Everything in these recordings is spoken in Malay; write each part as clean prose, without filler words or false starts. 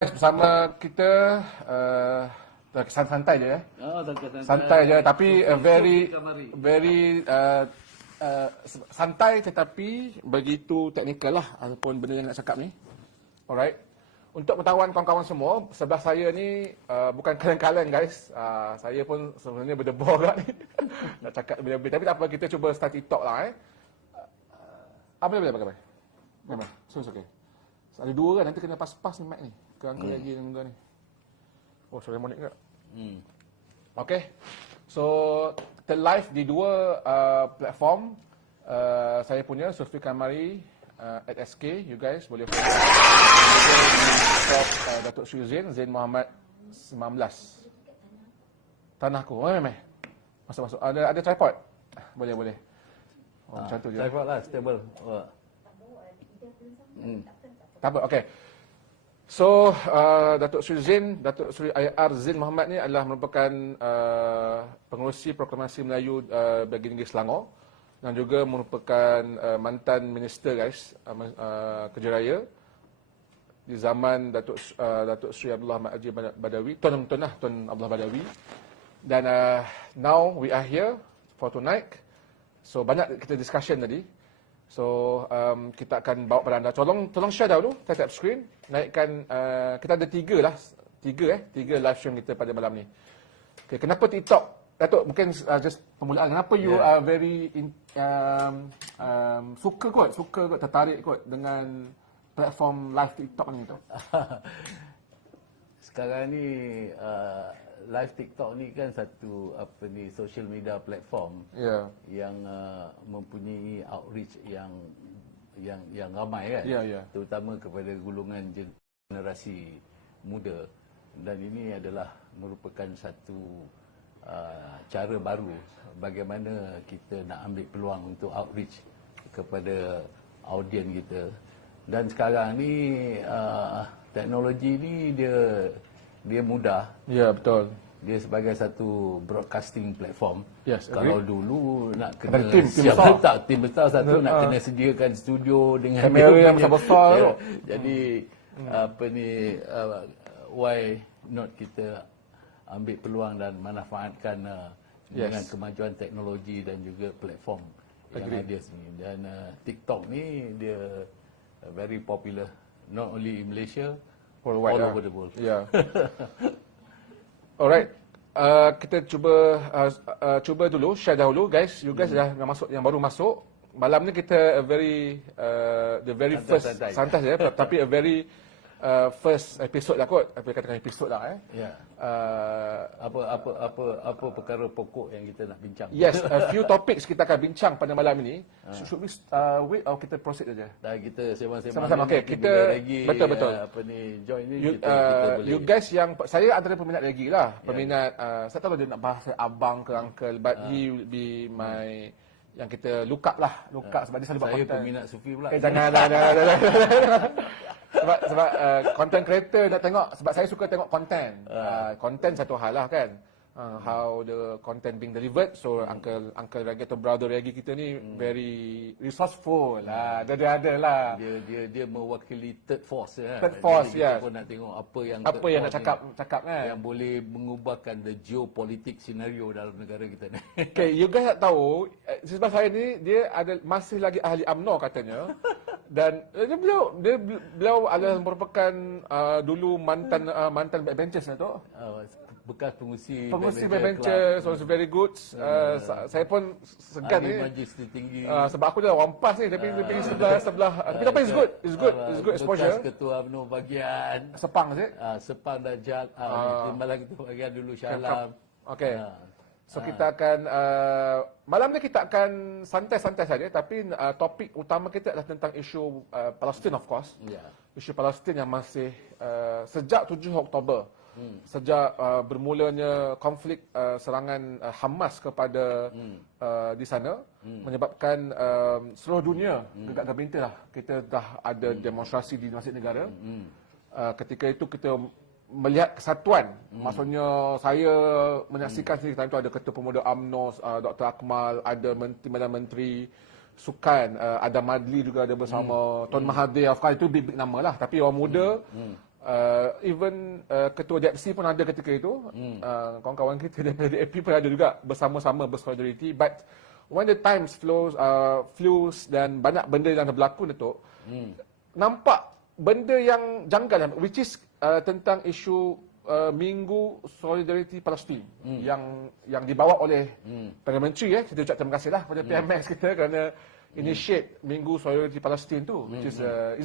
Bersama kita santai je ya. Oh, santai-santai. Santai je tapi very Kamari. very santai tetapi begitu teknikal lah ataupun benda yang nak cakap ni. Alright. Untuk pengetahuan kawan-kawan semua, sebelah saya ni bukan kaleng-kaleng guys. Saya pun sebenarnya berdebur kat ni. Nak cakap benda-benda tapi tak apa, kita cuba start TikTok lah boleh pakai. Memang. So okey. Ada dua kan, nanti kena pas-pas ni mic ni. Kerangka lagi yang muda ni. Oh, Solomonic ke? Okay. So, kita live di dua platform. Saya punya, Sufi Kamari at SK. You guys boleh follow. Datuk Sri Zain Muhammad 19. Tanahku. Oh, memang. Masuk-masuk. Ada tripod? Boleh. Oh, macam tu je. Tripod lah, stable. Tak apa, okey. So, Datuk Sri IR Zain Muhammad ni adalah merupakan pengerusi Proklamasi Melayu bagi negeri Selangor dan juga merupakan mantan minister guys, Kerja Raya di zaman Datuk Sri Abdullah Ahmad Haji Badawi, Tuan Abdullah Badawi. Dan now we are here for tonight. So, banyak kita discussion tadi. So, kita akan bawa pada anda. Tolong share dahulu, tap screen. Naikkan, kita ada tiga live stream kita pada malam ni. Okay, kenapa TikTok? Datuk, mungkin just permulaan. Kenapa you are very, suka kot, tertarik kot dengan platform live TikTok ni tu? Sekarang ni live TikTok ni kan satu social media platform yang mempunyai outreach yang ramai kan, terutama kepada golongan generasi muda, dan ini adalah merupakan satu cara baru bagaimana kita nak ambil peluang untuk outreach kepada audien kita. Dan sekarang ni teknologi ni dia mudah. Ya, betul. Dia sebagai satu broadcasting platform. Yes, kalau agree. dulu nak kena tim besar satu nak kena sediakan studio dengan kamera yang besar-besar. Jadi why not kita ambil peluang dan manfaatkan dengan kemajuan teknologi dan juga platform yang ada sini. Dan TikTok ni dia very popular not only in Malaysia, all over the world. Yeah. Alright. Kita cuba dulu share dahulu guys. You guys dah masuk, yang baru masuk. Malam ni kita the very first santai je tapi a very first episode lah kot. Apa katakan episode lah Ya. Apa perkara pokok yang kita nak bincang? Yes, a few topics kita akan bincang pada malam ini. Should we wait atau kita proceed saja? Dah, kita sembang-sembang. Sama-sama. Okey, kita betul. Join ni you, kita boleh. You guys yang saya antara peminat reggae lah. Peminat saya tahu dia nak bahas abang ke uncle, but he will be my yang kita look up sebab dia selalu buat saya content. Saya peminat Sufi pula. Jangan. sebab content creator nak tengok, sebab saya suka tengok content. Content satu hal lah kan. How the content being delivered. So uncle reggae atau brother reggae kita ni very resourceful lah. Dia ada lah. Dia mewakili third force ya. Third force, jadi kita pun nak tengok apa yang nak cakap kan. Yang boleh mengubahkan the geopolitik scenario dalam negara kita ni. Okay, you guys tak tahu, sebab saya ni dia masih lagi ahli UMNO katanya. Dan beliau adalah merupakan dulu mantan backbenchers lah tu. Bekas pengurusi backbencher, so it's very good. Saya pun segan ni. Majlis tinggi. Sebab aku dah wampas ni, tapi pergi sebelah. Tapi it's good. It's good exposure. Bekas ketua UMNO bahagian Sepang is it? Sepang dan JAT. Timbalan ketua bahagian dulu Syalam. Okay. So kita akan malam ni kita akan santai-santai saja, tapi topik utama kita adalah tentang isu Palestin of course. Isu Palestin yang masih sejak 7 Oktober. Sejak bermulanya konflik serangan Hamas kepada di sana menyebabkan seluruh dunia gegak gempita lah. Kita dah ada demonstrasi di Masjid Negara. Ketika itu kita melihat kesatuan. Maksudnya saya menyaksikan sendiri time tu ada Ketua Pemuda UMNO, Dr. Akmal, ada menteri sukan, ada Madli juga ada bersama, Tuan Mahathir, of course itu big nama lah. Tapi orang muda Even ketua DAPC pun ada ketika itu. Kawan-kawan kita dari DAP pun ada juga bersama-sama bersolidarity. But when the times flows dan banyak benda yang berlaku Datuk, nampak benda yang janggal, which is tentang isu Minggu Solidariti Palestin yang dibawa oleh Perdana Menteri. Kita ucap terima kasihlah kepada PMS kita kerana initiate Minggu Solidariti Palestin tu, which is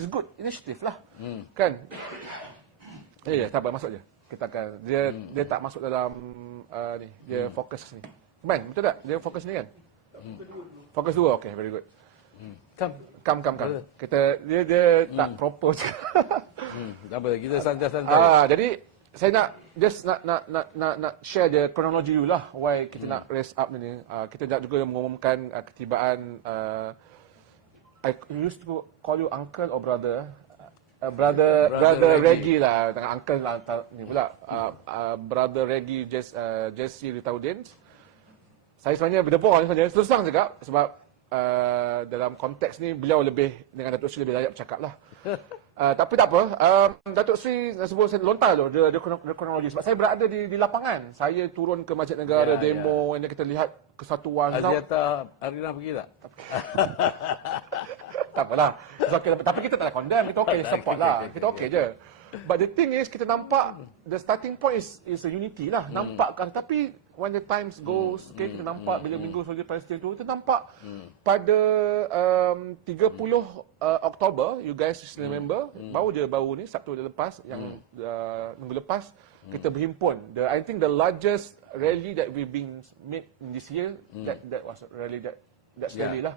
good initiative lah. Kan? Ya, tak apa, masuk je. Kita akan dia tak masuk dalam ni, dia fokus ni. Man, betul tak? Dia fokus ni kan? Fokus dua, okay, very good. Come. Kita dia tak propose. Tak apa, kita santai-santai. Jadi saya nak share the kronologi dulu lah why kita nak raise up ni. Kita nak juga mengumumkan ketibaan I used to call you uncle or brother. Brother Reggie lah, uncle lah ni pula. Brother Reggie Jesse Ritaudin. Saya sebenarnya berdebar sebenarnya, terus terang cakap sebab dalam konteks ni beliau lebih dengan Datuk Seri lebih layak bercakap lah. Tapi tak apa, Datuk Seri sebut saya lontar dulu dia kronologi sebab saya berada di lapangan. Saya turun ke Masjid Negara demo and kita lihat kesatuan. Aziata Arina pergi tak? Tak apalah. Okay, tapi kita tak nak condemn, kita okey support lah. Kita okey je. But the thing is kita nampak the starting point is a unity lah. Nampak kan, tapi when the times goes, kita nampak bila Minggu Solidariti Palestin tu, kita nampak pada 30 Oktober, you guys still remember, baru ni Sabtu lepas yang minggu lepas kita berhimpun. I think the largest rally that we've been made in this year, that was rally that's rally lah.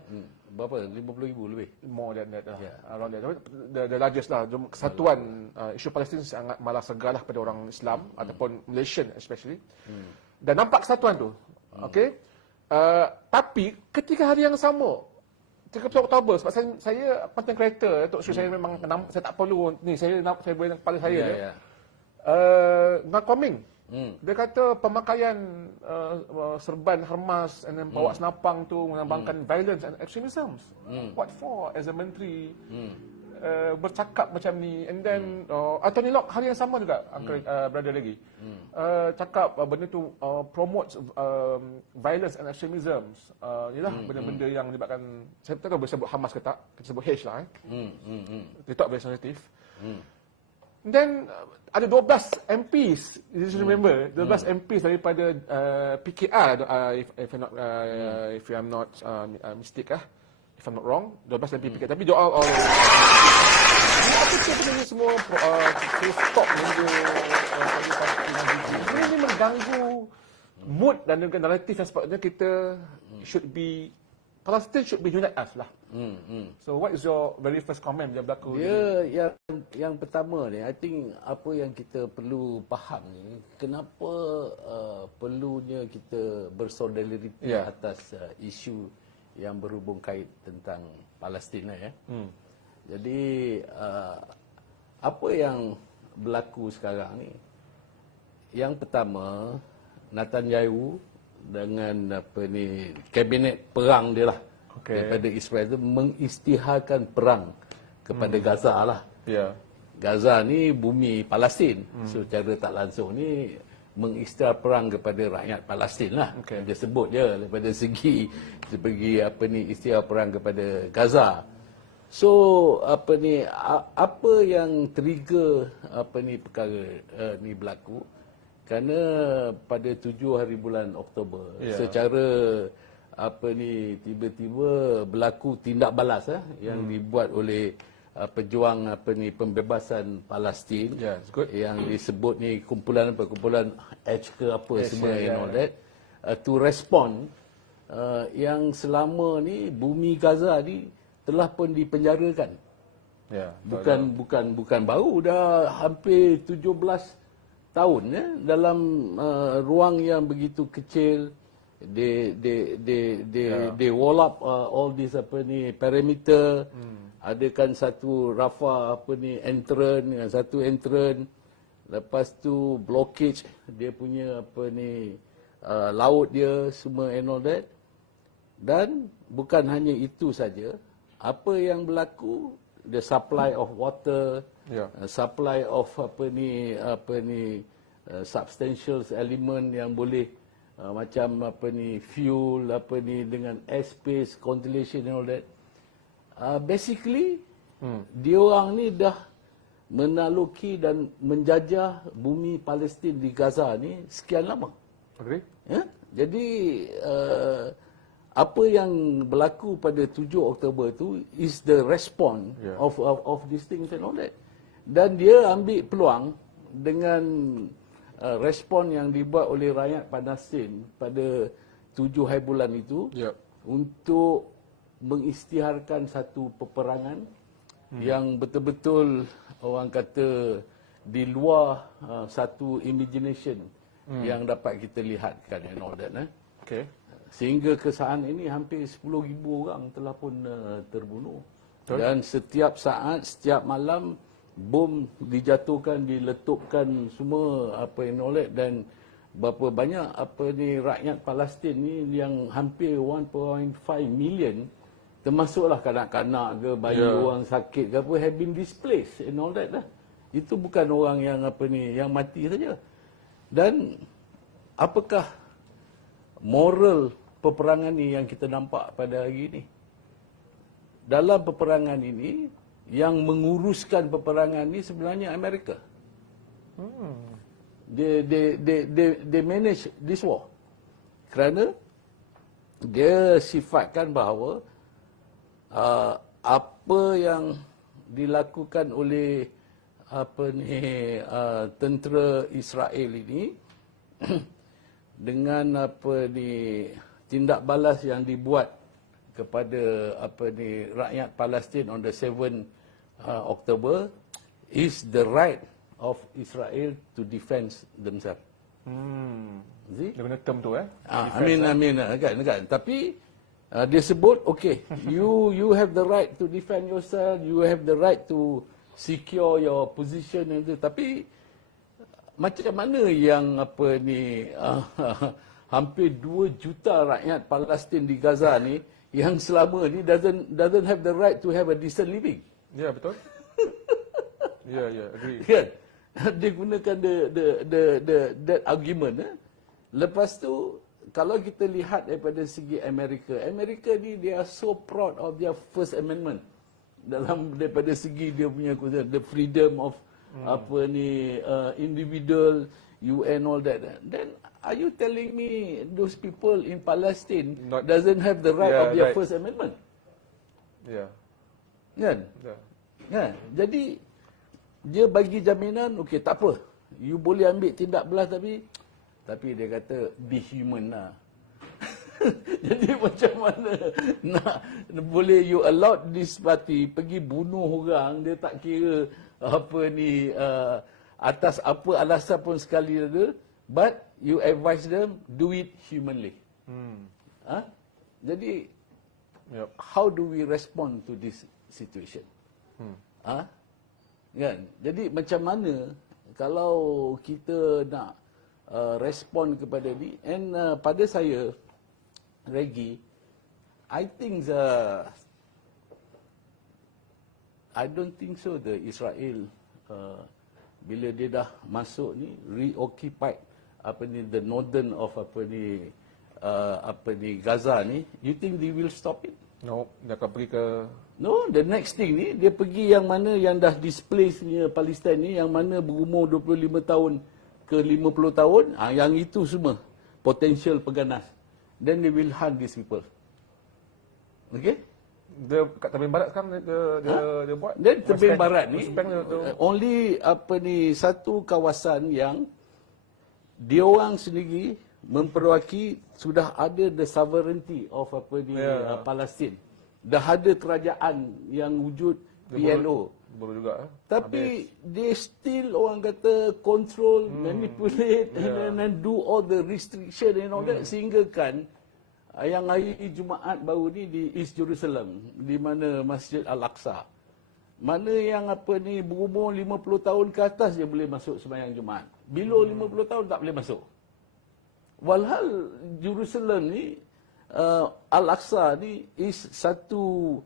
Berapa? 50,000 lebih? More than that lah. Around that. The largest lah. Kesatuan isu Palestin sangat malah segar lah pada orang Islam ataupun Malaysian especially. Dan nampak kesatuan tu. Okay. Tapi ketika hari yang sama, 30 Oktober, sebab saya pantai kereta, Tok Sri saya memang saya tak perlu ni, saya boleh kepala saya je. Nak coming. Dia kata pemakaian serban hermas dan bawa senapang tu melambangkan violence and extremism. What for as a menteri bercakap macam ni, and then Tony Locke hari yang sama juga brother lagi cakap benda tu promotes violence and extremism. Inilah benda-benda yang menyebabkan, saya tak tahu boleh sebut Hamas ke tak, kita sebut H lah. Dia tak very sensitive. Then ada 12 MPs, you should remember, 12 MPs daripada PKR, if I'm not mistaken, if I'm not wrong, 12 MP PKR. Tapi doa apa tu sebenarnya semua stop minggu ini mengganggu mood dan juga naratif yang sepatutnya kita Palestine should be unite us lah. So what is your very first comment yang berlaku? Yang pertama ni, I think apa yang kita perlu faham ni, kenapa perlunya kita bersolidariti atas isu yang berhubung kait tentang Palestin ya. Jadi apa yang berlaku sekarang ni? Yang pertama, Netanyahu dengan kabinet perang dia lah daripada Israel tu mengisytiharkan perang kepada Gaza lah. Gaza ni bumi Palestin. So cara tak langsung ni mengisytihar perang kepada rakyat Palestin lah. Dia sebut je daripada segi isytihar perang kepada Gaza. So apa yang trigger perkara ni berlaku? Kerana pada 7 hari bulan Oktober secara tiba-tiba berlaku tindak balas yang dibuat oleh pejuang pembebasan Palestin yang disebut ni kumpulan H ke apa semua and all that to respond yang selama ni bumi Gaza ni telah pun dipenjarakan. Bukan baru, dah hampir 17 tahun dalam ruang yang begitu kecil. They wall up all this perimeter. Adakan satu Rafah entrance, satu entrance. Lepas tu blockage dia punya laut dia semua and all that. Dan bukan hanya itu saja, apa yang berlaku the supply of water, Ya. supply of substantial element yang boleh macam fuel dengan airspace constellation and all that. Basically dia orang ni dah menaluki dan menjajah bumi Palestin di Gaza ni sekian lama. Agree? Ya? Jadi apa yang berlaku pada 7 Oktober tu is the response of these things and all that. Dan dia ambil peluang dengan respon yang dibuat oleh rakyat Palestin pada 7 hari bulan itu untuk mengisytiharkan satu peperangan yang betul-betul orang kata di luar satu imagination yang dapat kita lihatkan and all that. Okay. Sehingga kesaat ini hampir 10,000 orang telah pun terbunuh. Dan setiap saat, setiap malam bom dijatuhkan, diletupkan semua and all that. Dan berapa banyak rakyat Palestin ni yang hampir 1.5 million, termasuklah kanak-kanak ke bayi, orang sakit ke apa, have been displaced and all that lah. Itu bukan orang yang yang mati saja. Dan apakah moral peperangan ni yang kita nampak pada hari ini? Dalam peperangan ini, yang menguruskan peperangan ni sebenarnya Amerika. They manage this war. Kerana dia sifatkan bahawa apa yang dilakukan oleh tentera Israel ini dengan tindak balas yang dibuat kepada rakyat Palestin on the 7 October is the right of Israel to defend themselves. Dia guna term tu kan. Tapi dia sebut okay, you have the right to defend yourself, you have the right to secure your position and itu. Tapi macam mana yang hampir 2 juta rakyat Palestin di Gaza ni yang selama ni doesn't have the right to have a decent living. Ya, betul. Agree. Kan? Dia gunakan that argument. Lepas tu kalau kita lihat daripada segi Amerika ni they are so proud of their First Amendment. Daripada segi dia punya the freedom of individual, UN, all that. Then are you telling me those people in Palestine doesn't have the right of their First Amendment? Ya. Kan? Kan? Jadi dia bagi jaminan, okey tak apa. You boleh ambil tindak belas tapi dia kata be human lah. Jadi macam mana nak boleh you allow this party pergi bunuh orang, dia tak kira atas apa alasan pun sekali ada, but you advise them do it humanly. Jadi how do we respond to this situation? Kan? Jadi macam mana kalau kita nak respon kepada ni? And pada saya, Reggie, I think I don't think so the Israel bila dia dah masuk ni reoccupied the northern of Gaza ni, you think they will stop it? No, dia akan pergi ke the next thing ni dia pergi yang mana yang dah displaced punya Palestin ni, yang mana berumur 25 tahun ke 50 tahun, yang itu semua potential peganas. Then they will hunt these people. Okay? Dia kat tepi barat sekarang dia buat. Dan tepi barat ni only satu kawasan yang dia orang sendiri memperwaki sudah ada the sovereignty of Palestin. Dah ada kerajaan yang wujud PLO. Baru juga. Tapi they still orang kata control, manipulate and then do all the restriction and all that, sehingga kan yang hari Jumaat baru ni di East Jerusalem, di mana Masjid Al-Aqsa, mana yang berumur 50 tahun ke atas dia boleh masuk sembahyang Jumaat. Below 50 tahun tak boleh masuk. Walhal Jerusalem ni Al-Aqsa ni is satu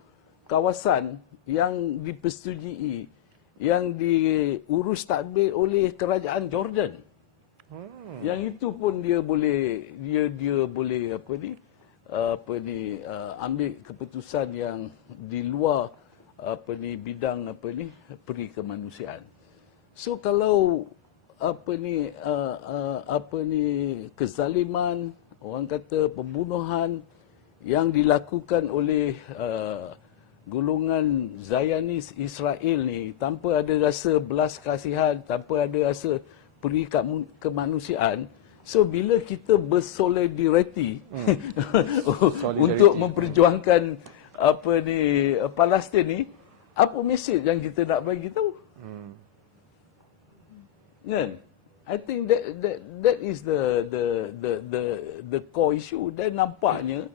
kawasan yang dipersetujui, yang diurus tadbir oleh kerajaan Jordan. Yang itu pun dia boleh ambil keputusan yang di luar bidang peri kemanusiaan. So kalau kezaliman, orang kata pembunuhan yang dilakukan oleh golongan Zionis Israel ni tanpa ada rasa belas kasihan, tanpa ada rasa peri kemanusiaan. So bila kita bersolidariti untuk memperjuangkan Palestin ni, apa mesej yang kita nak bagi tahu? Kan? I think that is the core issue. Dan nampaknya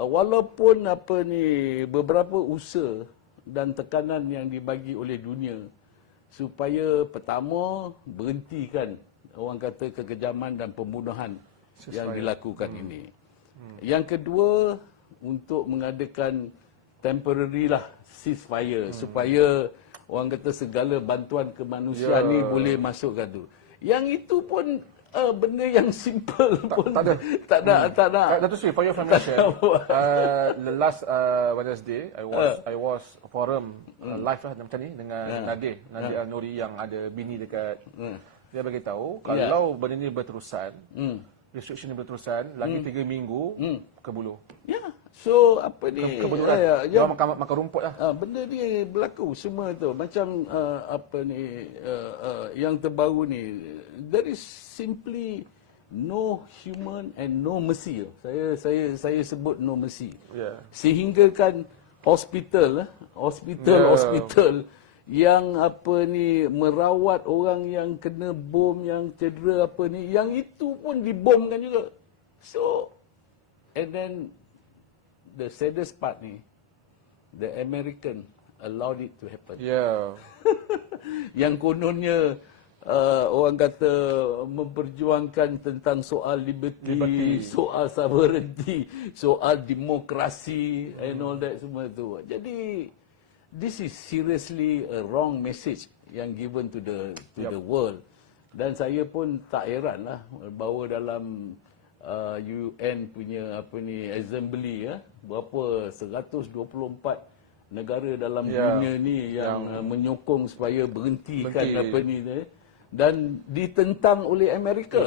walaupun beberapa usaha dan tekanan yang dibagi oleh dunia supaya pertama berhentikan orang kata kekejaman dan pembunuhan yang dilakukan ini. Yang kedua, untuk mengadakan temporary ceasefire supaya orang kata segala bantuan kemanusiaan ni boleh masuk tu. Yang itu pun benda yang simple pun tak ada. Dato' Sri, for your information, last Wednesday, I was forum live macam ni dengan Nadir Al-Nuri yang ada bini dekat. Dia bagi tahu kalau benda ni berterusan, restriction ni berterusan lagi 3 minggu ke bulu. Ya. So kebenaran. Dia makan rumput lah. Benda ni berlaku semua tu. Macam yang terbaru ni, there is simply no human and no mercy. Saya sebut no mercy. Sehingga kan hospital yang merawat orang yang kena bom, yang cedera yang itu pun dibomkan juga. So and then the saddest part ni, the American allowed it to happen. Yang kononnya orang kata memperjuangkan tentang soal liberty, soal sovereignty, soal demokrasi and all that semua tu. Jadi this is seriously a wrong message yang given to the world. Dan saya pun tak heran lah bahawa dalam UN punya assembly berapa 124 negara dalam dunia ni yang menyokong supaya berhentikan ni dan ditentang oleh Amerika.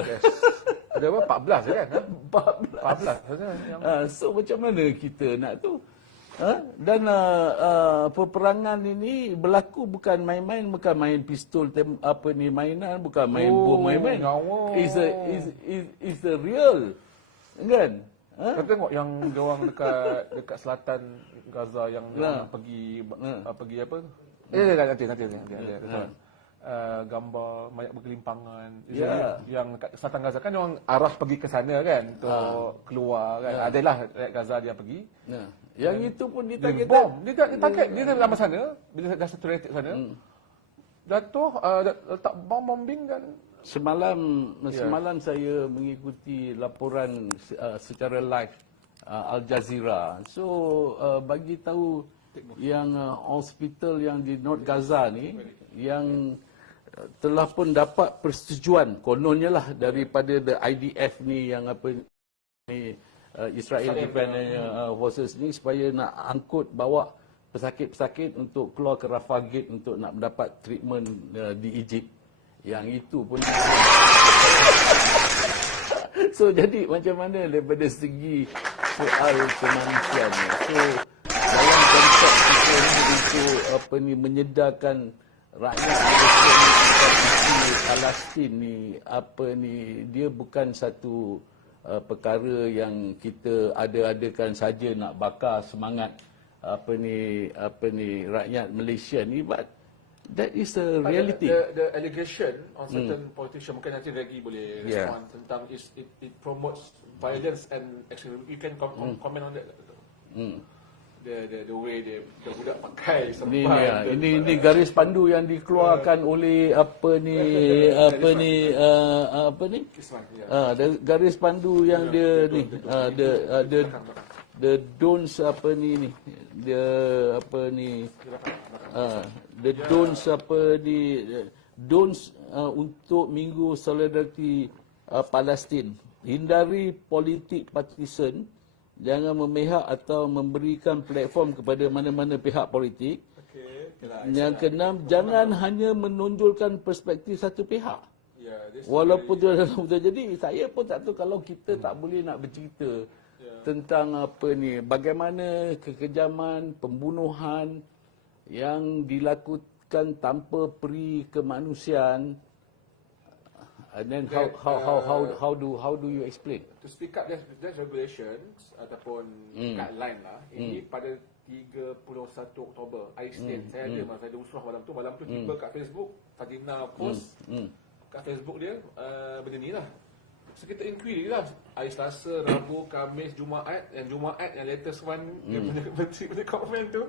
Ada berapa? 14 kan? 14. So macam mana kita nak tu? Dan peperangan ini berlaku bukan main-main, bukan main pistol mainan, bukan main bom main-main. Is the real, kan? Kau tengok yang diorang dekat selatan Gaza yang pergi apa? Nanti. Gambar mayat bergelimpangan. Yang kat selatan Gaza kan orang arah pergi ke sana kan untuk keluar kan. Adalah rakyat Gaza dia pergi. Yang itu pun ditarget. Dia dalam sana bila dah satu rated sana. Letak bombing kan. Semalam saya mengikuti laporan secara live Al Jazeera. So bagi tahu yang hospital yang di North Gaza ni yang telah pun dapat persetujuan kononnya lah daripada the IDF ni yang Israel Defense Forces ni supaya nak angkut bawa pesakit-pesakit untuk keluar ke Rafah Gate untuk nak mendapat treatment di Egypt. Yang itu pun so jadi macam mana daripada segi soal kemanusiaan. So dalam konteks kita ni untuk menyedarkan rakyat Palestin ni dia bukan satu perkara yang kita ada-adakan saja nak bakar semangat rakyat Malaysia ni, but that is a reality. The allegation on certain politician, mungkin nanti Reggie boleh respond tentang it promotes violence and extremism. You can comment on that. The way the budak pakai sampai ini garis pandu yang dikeluarkan oleh garis pandu yang dia the don'ts apa ni, dia apa ni, the don'ts apa ni, don'ts untuk Minggu Solidariti Palestin. Hindari politik partisan, jangan memihak atau memberikan platform kepada mana-mana pihak politik. Yang keenam, jangan hanya menonjolkan perspektif satu pihak. Walaupun itu adalah betul. Jadi saya pun tak tahu kalau kita tak boleh nak bercerita tentang apa ni, bagaimana kekejaman, pembunuhan yang dilakukan tanpa peri kemanusiaan. And then how do you explain? To speak up, there's regulations ataupun guideline lah. Ini pada 31 Oktober, I stand. Saya ada masa ada usuah malam tu tiba kat Facebook, Fadina post kat Facebook dia benda ni lah. So kita inquiry lah, hari Selasa, Rabu, Khamis, Jumaat. Yang Jumaat yang latest one, dia punya menteri punya komen tu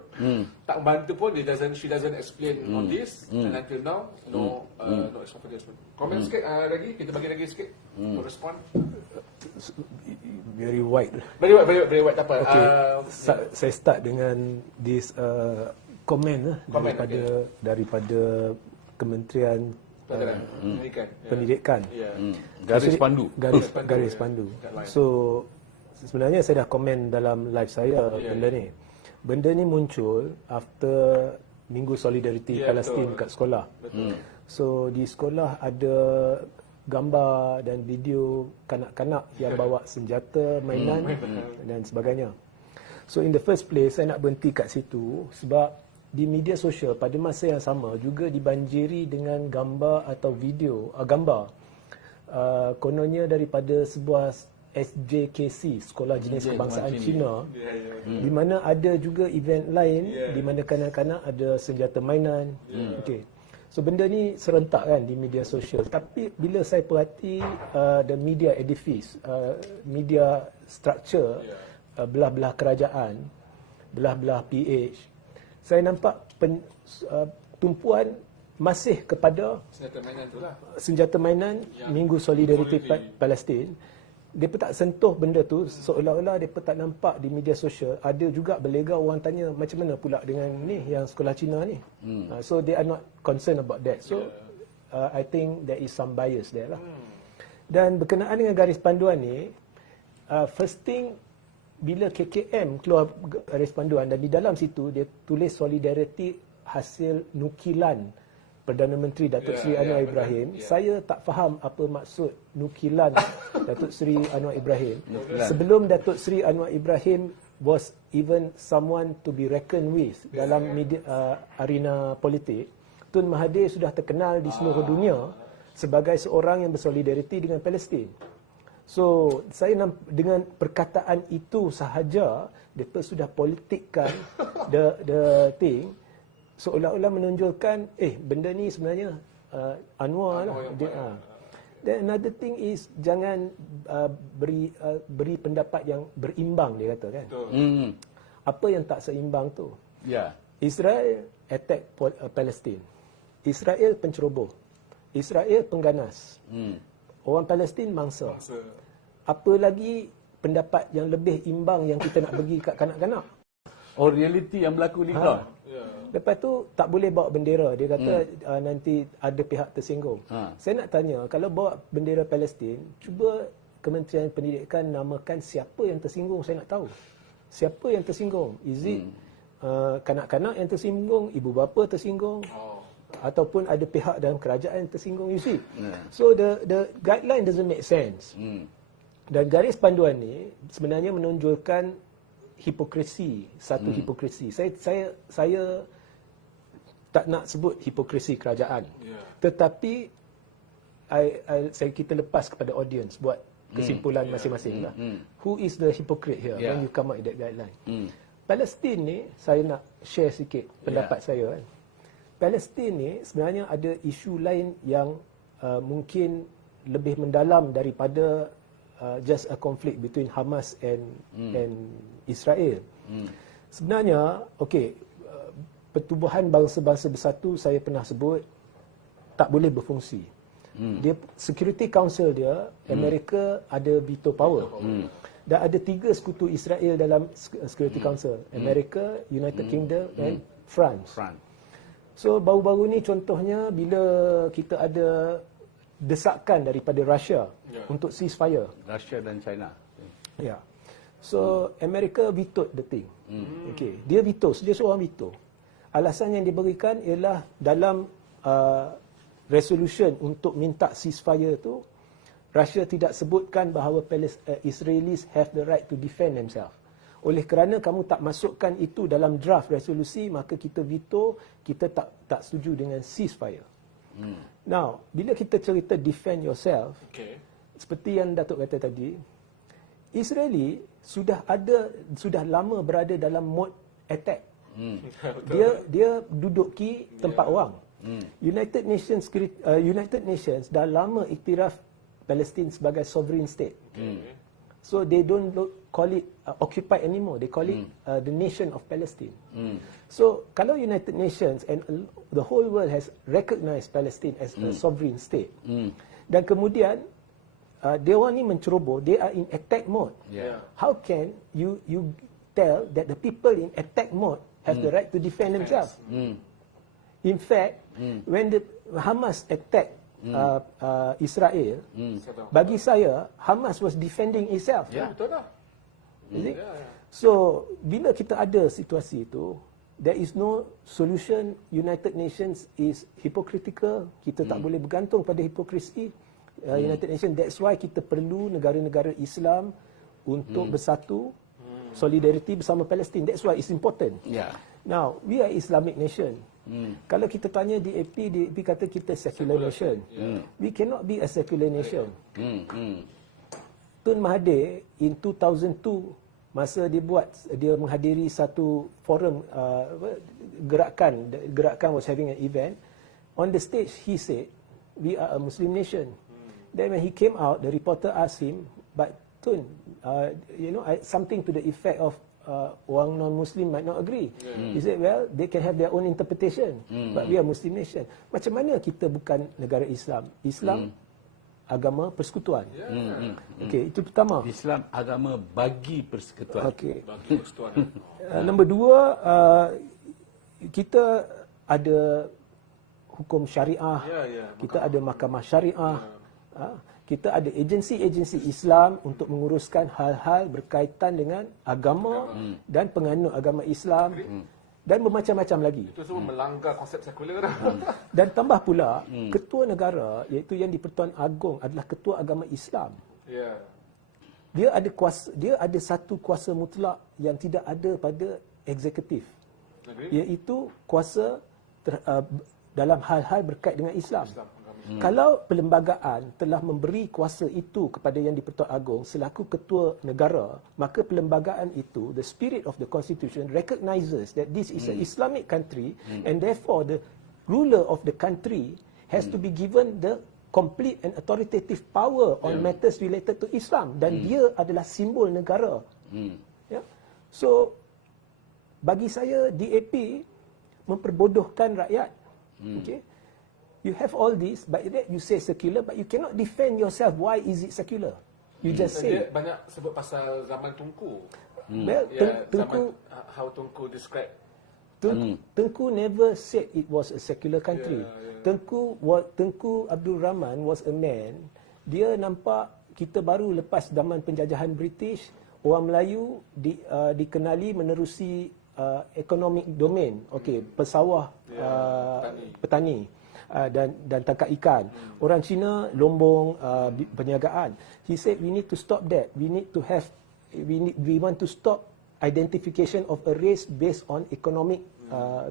tak membantu pun. She doesn't explain on this, and until now no extra. Komen sikit lagi, kita bagi lagi sikit to respond. Very wide. Very wide tak apa. Okay. Saya start dengan this komen daripada Kementerian Pendidikan. Garis pandu. Garis pandu. So sebenarnya saya dah komen dalam live saya benda ni muncul after Minggu Solidariti Palestin kat sekolah. So di sekolah ada gambar dan video kanak-kanak yang bawa senjata mainan dan sebagainya. So in the first place saya nak berhenti kat situ sebab di media sosial pada masa yang sama juga dibanjiri dengan gambar atau video gambar kononnya daripada sebuah SJKC, Sekolah Jenis Kebangsaan Cina, di mana ada juga event lain di mana kanak-kanak ada senjata mainan. Okey. So benda ni serentak kan di media sosial. Tapi bila saya perhati the media edifice, media structure, belah-belah kerajaan, belah-belah PH, saya nampak tumpuan masih kepada senjata mainan Minggu Solidariti Palestin. Mereka tak sentuh benda tu, seolah-olah mereka tak nampak di media sosial. Ada juga berlega orang tanya macam mana pula dengan ni yang sekolah Cina ni. So they are not concerned about that. So I think there is some bias there lah. Dan berkenaan dengan garis panduan ni, first thing, bila KKM keluar garis panduan dan di dalam situ dia tulis solidariti hasil nukilan Perdana Menteri Datuk Seri Anwar Ibrahim. Saya tak faham apa maksud nukilan Datuk Seri Anwar Ibrahim. Sebelum Datuk Seri Anwar Ibrahim was even someone to be reckoned with dalam media, arena politik, Tun Mahathir sudah terkenal di seluruh dunia sebagai seorang yang bersolidariti dengan Palestin. So, saya dengan perkataan itu sahaja, mereka sudah politikkan the thing, seolah-olah menonjolkan, benda ni sebenarnya Anwar lah. Then another thing is, jangan beri pendapat yang berimbang, dia kata kan. Apa yang tak seimbang tu? Israel attack Palestin. Israel penceroboh. Israel pengganas. Orang Palestin mangsa. Apa lagi pendapat yang lebih imbang yang kita nak bagi kat kanak-kanak? Oh, realiti yang berlaku ni kau. Lepas tu tak boleh bawa bendera. Dia kata nanti ada pihak tersinggung. Saya nak tanya, kalau bawa bendera Palestin, cuba Kementerian Pendidikan namakan siapa yang tersinggung. Saya nak tahu. Siapa yang tersinggung? Is it kanak-kanak yang tersinggung, ibu bapa tersinggung? Ataupun ada pihak dalam kerajaan yang tersinggung, you see. So the guideline doesn't make sense. Dan garis panduan ni sebenarnya menonjolkan hipokrisi, satu hipokrisi. Saya tak nak sebut hipokrisi kerajaan. Tetapi kita lepas kepada audience buat kesimpulan masing-masing lah. Who is the hypocrite here when you come out with that guideline? Palestin ni, saya nak share sikit pendapat saya kan. Palestin ni sebenarnya ada isu lain yang mungkin lebih mendalam daripada just a conflict between Hamas and Israel. Sebenarnya, pertubuhan bangsa-bangsa bersatu saya pernah sebut tak boleh berfungsi. Dia Security Council dia, Amerika ada veto power. dan ada 3 sekutu Israel dalam Security Council, Amerika, United Kingdom dan France. So baru-baru ni contohnya bila kita ada desakan daripada Russia untuk ceasefire. Russia dan China. Ya. So Amerika vetoed the thing. Okay, dia veto, dia seorang veto. Alasan yang diberikan ialah dalam resolution untuk minta ceasefire tu, Russia tidak sebutkan bahawa Israelis have the right to defend themselves. Oleh kerana kamu tak masukkan itu dalam draft resolusi, maka kita veto, kita tak setuju dengan ceasefire. Now, bila kita cerita defend yourself, seperti yang Datuk kata tadi, Israeli sudah lama berada dalam mode attack. Dia duduki tempat orang. United Nations dah lama iktiraf Palestin sebagai sovereign state. So they don't call it occupied anymore. They call it the nation of Palestine. So kalau United Nations and the whole world has recognized Palestine as a sovereign state, dan kemudian dia orang ni menceroboh, they are in attack mode. How can you tell that the people in attack mode have the right to defend themselves? In fact, when the Hamas attacked Israel, bagi saya Hamas was defending itself. Betul lah. So bila kita ada situasi itu, there is no solution. United Nations is hypocritical. Kita tak boleh bergantung pada hipokrisi United Nations. That's why kita perlu negara-negara Islam untuk bersatu, solidarity bersama Palestin. That's why it's important. Now, we are Islamic nation. Kalau kita tanya DAP kata kita secular nation. We cannot be a secular nation. Tun Mahathir in 2002, masa dia menghadiri satu forum, gerakan was having an event. On the stage, he said, we are a Muslim nation. Then when he came out, the reporter asked him, but Tun, something to the effect of, orang non-Muslim might not agree. He said, well, they can have their own interpretation, but we are Muslim nation. Macam mana kita bukan negara Islam? Islam agama persekutuan. Okey, itu pertama. Islam agama bagi persekutuan. Okey. Bagi persekutuan. Nombor 2, kita ada hukum syariah. Kita ada mahkamah syariah. Kita ada agensi-agensi Islam untuk menguruskan hal-hal berkaitan dengan agama dan penganut agama Islam dan bermacam-macam lagi. Itu semua melanggar konsep sekular dah. Dan tambah pula, ketua negara iaitu Yang di-Pertuan Agong adalah ketua agama Islam. Dia ada satu kuasa mutlak yang tidak ada pada eksekutif. Iaitu kuasa dalam hal-hal berkait dengan Islam. Kalau perlembagaan telah memberi kuasa itu kepada Yang di-Pertuan Agong selaku ketua negara, maka perlembagaan itu, the spirit of the constitution recognizes that this is an Islamic country and therefore the ruler of the country has to be given the complete and authoritative power on matters related to Islam, dan dia adalah simbol negara. So bagi saya DAP memperbodohkan rakyat. Okay? You have all this, but yet you say secular, but you cannot defend yourself. Why is it secular? You just say. Dia banyak sebut pasal zaman Tunku. Well, Tunku, how Tunku describe. Tengku never said it was a secular country. Tengku Abdul Rahman was a man. Dia nampak kita baru lepas zaman penjajahan British, orang Melayu dikenali menerusi economic domain. Okey, pesawah, petani. Dan tangkap ikan. Orang Cina lombong, perniagaan. He said we need to stop that. We want to stop identification of a race based on economic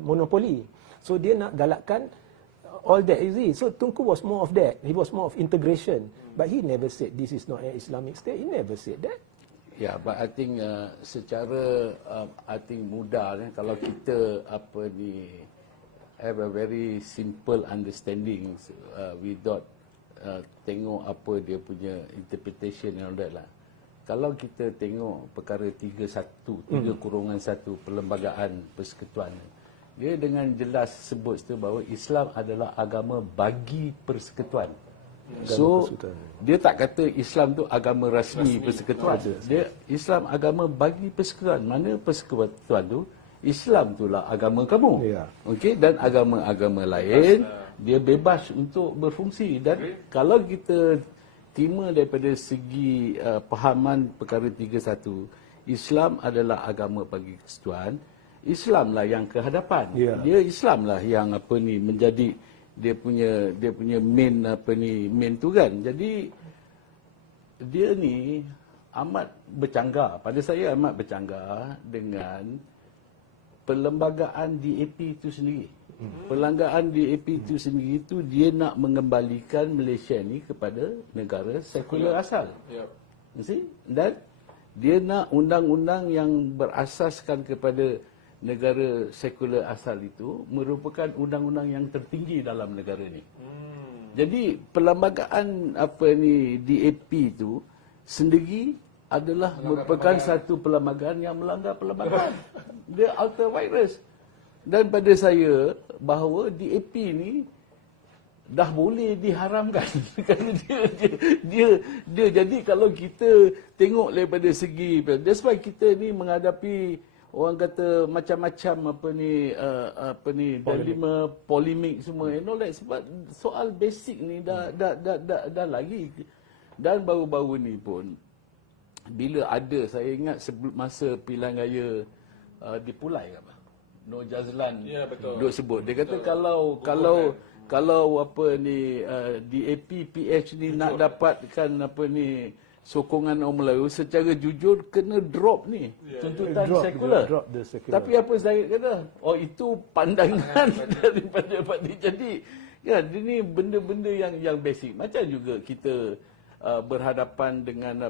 monopoly. So dia nak galakkan all that, you see. So Tunku was more of that. He was more of integration. But he never said this is not an Islamic state. He never said that. Yeah, but I think secara mudah kalau kita have a very simple understanding without tengok apa dia punya interpretation and all that lah. Kalau kita tengok perkara 3.1 perlembagaan persekutuan, dia dengan jelas sebut bahawa Islam adalah agama bagi persekutuan. So dia tak kata Islam tu agama rasmi persekutuan. Dia Islam agama bagi persekutuan. Mana persekutuan tu Islam itulah agama kamu. Okey, dan agama-agama lain dia bebas untuk berfungsi. Dan kalau kita terima daripada segi pahaman perkara 31, Islam adalah agama bagi persekutuan. Islamlah yang ke hadapan. Dia Islamlah yang menjadi dia punya main tu kan. Jadi dia ni amat bercanggah. Pada saya amat bercanggah dengan perlembagaan DAP itu sendiri. Perlembagaan DAP itu sendiri itu dia nak mengembalikan Malaysia ni kepada negara sekular asal. Dan dia nak undang-undang yang berasaskan kepada negara sekular asal itu merupakan undang-undang yang tertinggi dalam negara ni. Jadi perlembagaan DAP itu sendiri adalah merupakan satu perlembagaan yang melanggar perlembagaan. Dia alter virus. Dan pada saya bahawa DAP ni dah boleh diharamkan. Kerana dia jadi kalau kita tengok daripada segi, that's why kita ni menghadapi orang kata macam-macam dilema, polemik semua, sebab soal basic ni dah lagi. Dan baru-baru ni pun bila ada, saya ingat sebelum masa pilihan raya di Pulai Nur Jazlan duk sebut, dia kata kalau DAP PH ni nak dapatkan sokongan orang Melayu secara jujur kena drop ni tuntutan sekular. Tapi apa saya kata? Oh, itu pandangan daripada parti. Jadi kan ini benda-benda yang basic. Macam juga kita berhadapan dengan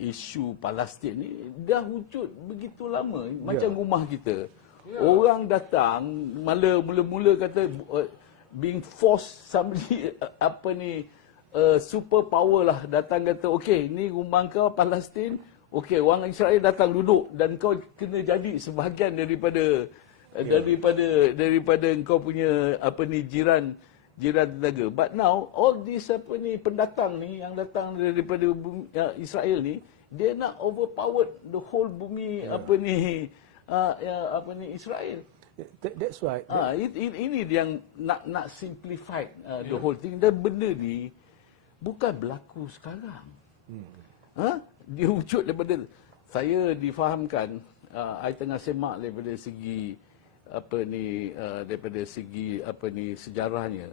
isu Palestin ni dah wujud begitu lama. Macam rumah kita. Orang datang mula-mula kata being forced somebody super power lah datang kata okey ni rumah kau Palestin, okey orang Israel datang duduk dan kau kena jadi sebahagian daripada kau punya jiran tetangga. But now all this pendatang ni yang datang daripada Israel ni, dia nak overpower the whole bumi Israel. That's why ini yang nak simplify the whole thing. Dan benda ni bukan berlaku sekarang. Dia wujud daripada saya difahamkan, saya tengah semak daripada segi sejarahnya.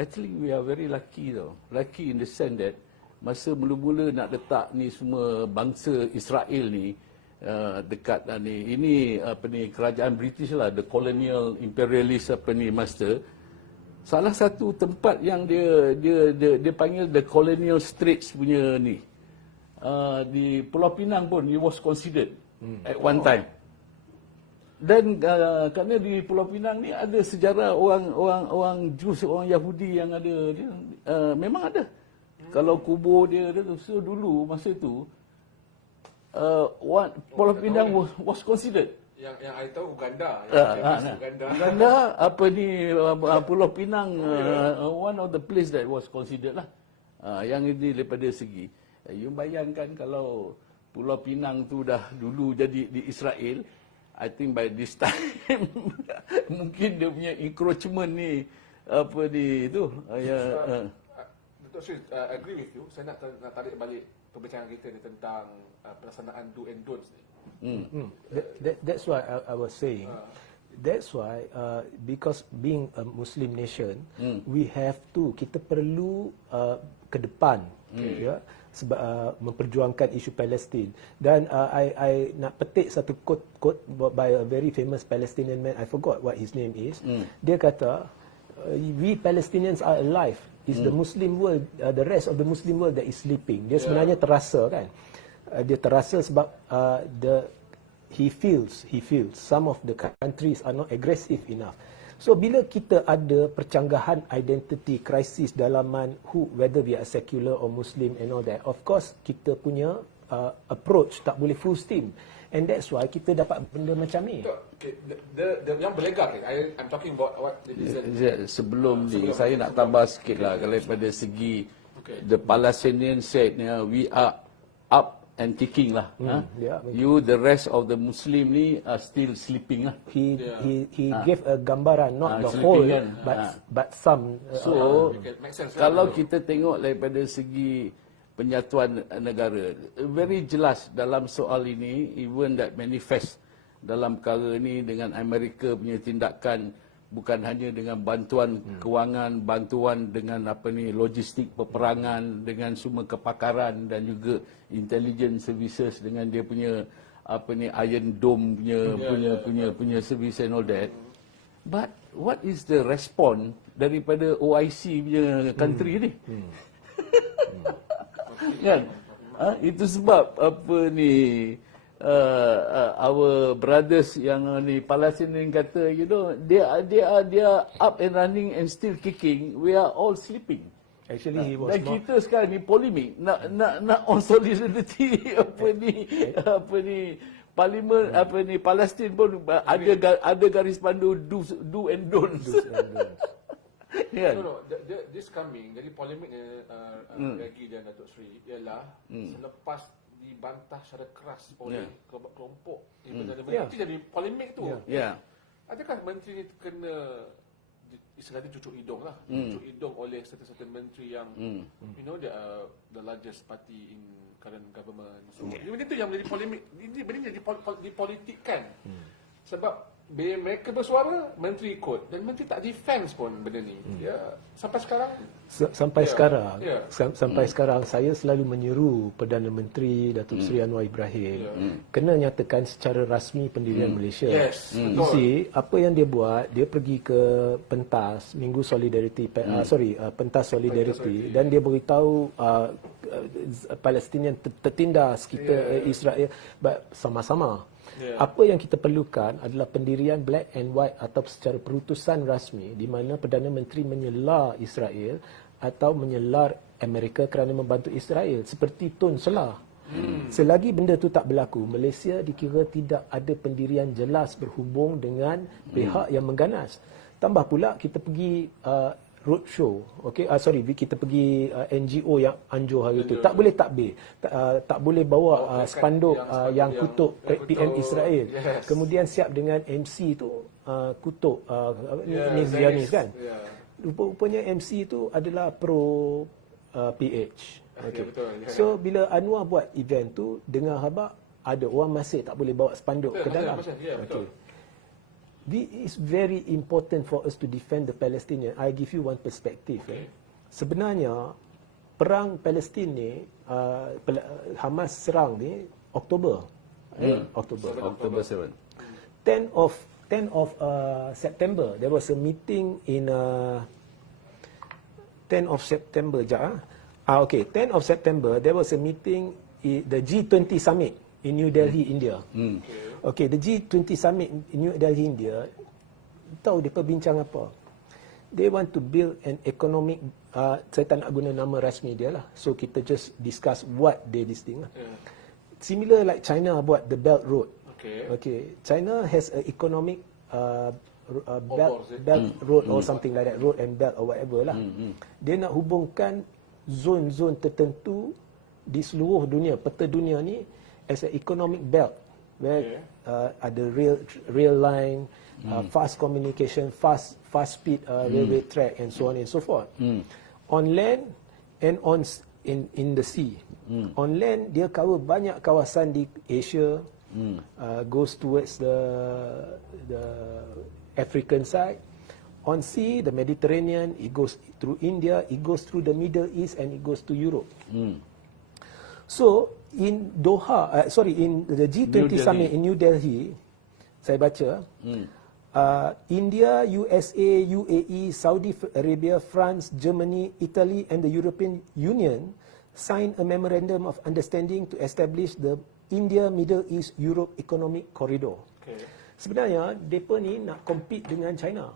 Actually we are very lucky tau. Lucky in the sense that masa mula-mula nak letak ni semua bangsa Israel ni dekat ini kerajaan British lah, the colonial imperialist master. Salah satu tempat yang dia panggil the colonial straits punya ni di Pulau Pinang pun it was considered at one time. Dan kerana di Pulau Pinang ni ada sejarah orang Jews, orang Yahudi yang ada memang ada. Kalau kubur dia so dulu masa tu Pulau Pinang was considered. Yang saya tahu Uganda, Uganda Pulau Pinang one of the place that was considered lah. Yang ini daripada segi you bayangkan kalau Pulau Pinang tu dah dulu jadi di Israel, I think by this time mungkin dia punya encroachment ni tu Datuk Sri, agree with you. Saya nak tarik balik perbincangan kita ni tentang pelaksanaan do and don'ts ni. That's why I was saying. That's why because being a Muslim nation, we have to, kita perlu ke depan, memperjuangkan isu Palestin. Dan I nak petik satu quote by a very famous Palestinian man. I forgot what his name is. Dia kata, we Palestinians are alive. It's the Muslim world, the rest of the Muslim world that is sleeping. Dia sebenarnya terasa kan. Dia terasa sebab he feels some of the countries are not aggressive enough. So bila kita ada percanggahan identity crisis dalaman whether we are secular or Muslim and all that, of course kita punya approach, tak boleh full steam. And that's why kita dapat benda macam ni. Okay. Yang berlegar ni, I'm talking about what Sebelum ni, saya nak tambah sikit lah daripada segi the Palestinian said, we are up and kicking lah. Yeah, you, the rest of the Muslim ni are still sleeping lah. He gave a gambaran, not the whole, kan. but some. So, kalau kita tengok daripada segi penyatuan negara, very jelas dalam soal ini, even that manifest dalam perkara ini dengan Amerika punya tindakan, bukan hanya dengan bantuan kewangan, bantuan dengan logistik peperangan, dengan semua kepakaran dan juga intelligence services dengan dia punya Iron Dome punya service and all that. But what is the response daripada OIC punya country ni? Kan? Itu sebab our brothers yang ni Palestinian kata, they are up and running and still kicking. We are all sleeping. Actually, he was Dan kita sekarang ni polemik nak on solidarity parlimen Palestin pun ada garis pandu do and don'ts. Yeah. No, this coming, jadi polemik Regi dan Datuk Seri ialah selepas dibantah secara keras oleh kelompok Perdana Menteri jadi polemik tu. Adakah menteri ni kena istilahnya cucuk hidung lah, cucuk hidung oleh certain menteri yang they are the largest party in current government. So benda tu yang menjadi polemik, benda jadi dipolitikkan. Sebab bila mereka bersuara, menteri ikut dan menteri tak defense pun benda ni. Sampai sekarang sampai sekarang saya selalu menyeru Perdana Menteri Datuk Seri Anwar Ibrahim kena nyatakan secara rasmi pendirian Malaysia. You see, apa yang dia buat, dia pergi ke pentas Minggu Solidarity pentas Solidarity dan dia beritahu Palestinian tertindas kita Israel sama-sama. Apa yang kita perlukan adalah pendirian black and white atau secara perutusan rasmi di mana Perdana Menteri menyelar Israel atau menyelar Amerika kerana membantu Israel seperti Tun Selah. Selagi benda tu tak berlaku, Malaysia dikira tidak ada pendirian jelas berhubung dengan pihak yang mengganas. Tambah pula kita pergi roadshow, kita pergi NGO yang anjur hari itu. Tak boleh takbir, tak boleh bawa spanduk yang kutuk PM Israel. Kemudian siap dengan MC tu kutuk ni Zionis kan. Rupanya MC itu adalah pro PH. So bila Anwar buat event tu, dengar khabar ada orang masih tak boleh bawa spanduk ke dalam. It is very important for us to defend the Palestinian. I give you one perspective. Sebenarnya perang Palestin ni, Hamas serang ni Oktober. October 7. 10 of September there was a meeting in 10 of September 10 of September there was a meeting the G20 summit in New Delhi, India. The G20 summit in New Delhi, India, tahu mereka bincang apa? They want to build an economic, saya tak nak guna nama rasmi dia lah. So kita just discuss what they listing lah. Similar like China buat the Belt Road. China has a economic belt road or something like that, road and belt or whatever lah. Dia nak hubungkan zon-zon tertentu di seluruh dunia, peta dunia ni as an economic belt where ada rail line, fast communication, fast speed railway track and so on and so forth. On land and in the sea. On land dia cover banyak kawasan di Asia, goes towards the African side. On sea, the Mediterranean, it goes through India, it goes through the Middle East and it goes to Europe. So in Doha, in the G20 summit in New Delhi, saya baca, India, USA, UAE, Saudi Arabia, France, Germany, Italy and the European Union signed a memorandum of understanding to establish the India, Middle East, Europe Economic Corridor. Sebenarnya, mereka ni nak compete dengan China.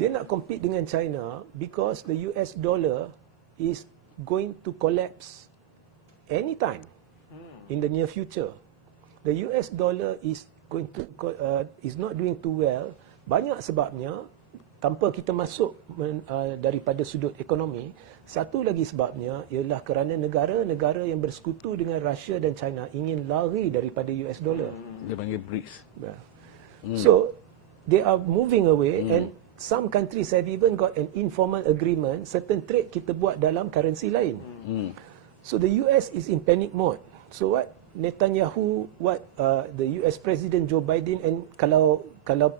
Dia nak compete dengan China because the US dollar is going to collapse anytime. in the near future. The US dollar is not doing too well. Banyak sebabnya, tanpa kita masuk daripada sudut ekonomi. Satu lagi sebabnya ialah kerana negara-negara yang bersekutu dengan Russia dan China ingin lari daripada US dollar. Dia panggil BRICS. So they are moving away, and some countries have even got an informal agreement, certain trade kita buat dalam currency lain. So the US is in panic mode. So what Netanyahu, the US President Joe Biden, and kalau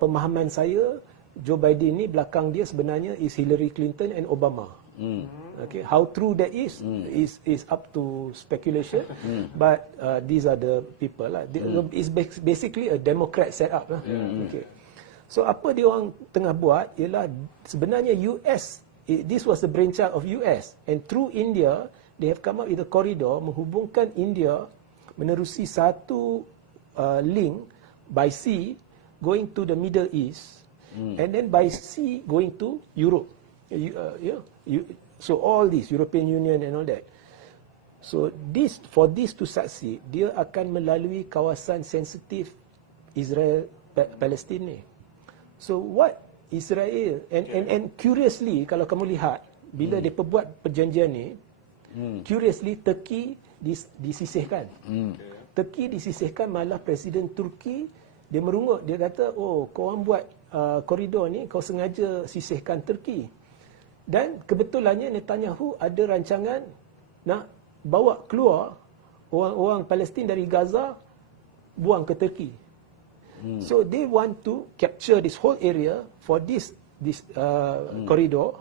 pemahaman saya, Joe Biden ni belakang dia sebenarnya is Hillary Clinton and Obama. Okay, how true that is up to speculation. But these are the people lah. It's basically a Democrat setup lah. Okay. So apa dia orang tengah buat ialah sebenarnya US, this was the brainchild of US, and through India they have come up with a corridor menghubungkan India menerusi satu link by sea going to the Middle East, and then by sea going to Europe. So all this European Union and all that. So for this to succeed, dia akan melalui kawasan sensitif Israel Palestin ni. So what Israel and curiously, kalau kamu lihat bila dia buat perjanjian ni, curiously Turki disisihkan. Turki disisihkan, malah Presiden Turki dia merungut, dia kata, oh, kau orang buat koridor ni, kau sengaja sisihkan Turki. Dan kebetulannya Netanyahu ada rancangan nak bawa keluar orang-orang Palestin dari Gaza, buang ke Turki. So they want to capture this whole area for this corridor,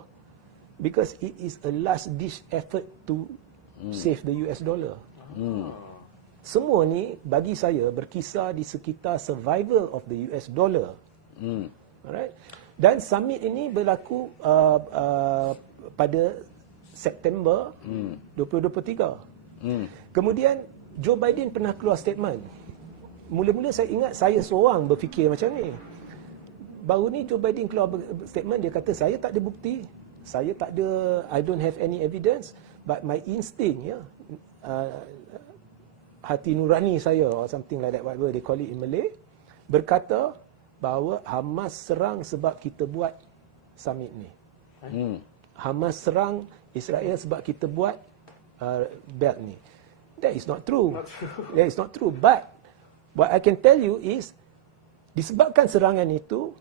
because it is a last ditch effort to save the US dollar. Semua ni bagi saya berkisar di sekitar survival of the US dollar. Alright. Dan summit ini berlaku pada September 2023. Kemudian Joe Biden pernah keluar statement. Mula-mula saya ingat saya seorang berfikir macam ni. Baru ni Joe Biden keluar statement, dia kata saya tak ada bukti, saya tak ada, I don't have any evidence, but my instinct, hati nurani saya or something like that, whatever they call it in Malay, berkata bahawa Hamas serang sebab kita buat summit ni. Hamas serang Israel sebab kita buat belt ni. That is not true. That is not true. But what I can tell you is, disebabkan serangan itu,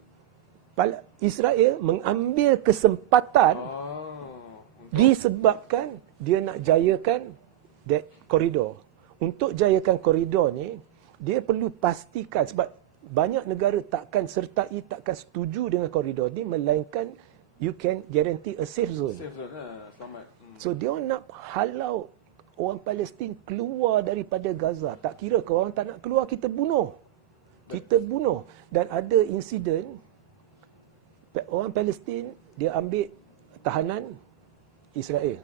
Israel mengambil kesempatan disebabkan dia nak jayakan that corridor. Untuk jayakan koridor ni, dia perlu pastikan, sebab banyak negara takkan sertai, takkan setuju dengan koridor ni, melainkan you can guarantee a safe zone. Selamat. So dia nak halau orang Palestin keluar daripada Gaza. Tak kira kalau orang tak nak keluar, kita bunuh. Kita bunuh. Dan ada insiden orang Palestin dia ambil tahanan Israel.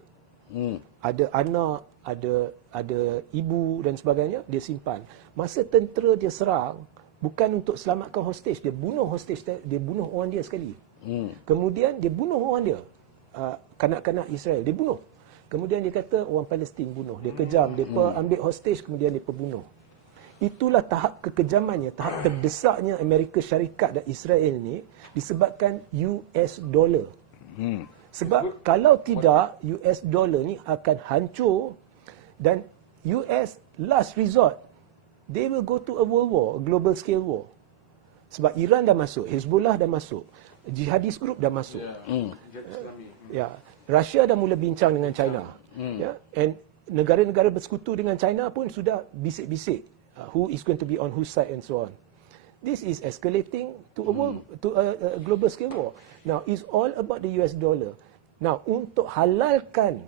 Ada anak, ada ibu dan sebagainya, dia simpan. Masa tentera dia serang, bukan untuk selamatkan hostage, dia bunuh hostage, dia bunuh orang dia sekali. Kemudian dia bunuh orang dia, kanak-kanak Israel, dia bunuh. Kemudian dia kata orang Palestin bunuh, dia kejam, dia ambil hostage, kemudian dia bunuh. Itulah tahap kekejamannya, tahap terdesaknya Amerika Syarikat dan Israel ni, disebabkan US dollar. Sebab kalau tidak, US dollar ni akan hancur, dan US last resort, they will go to a world war, a global scale war. Sebab Iran dah masuk, Hezbollah dah masuk, jihadis group dah masuk. Ya, Russia dah mula bincang dengan China. Ya, and negara-negara bersekutu dengan China pun sudah bisik-bisik who is going to be on whose side and so on. This is escalating to a global scale war. Now, it's all about the US dollar. Now, untuk halalkan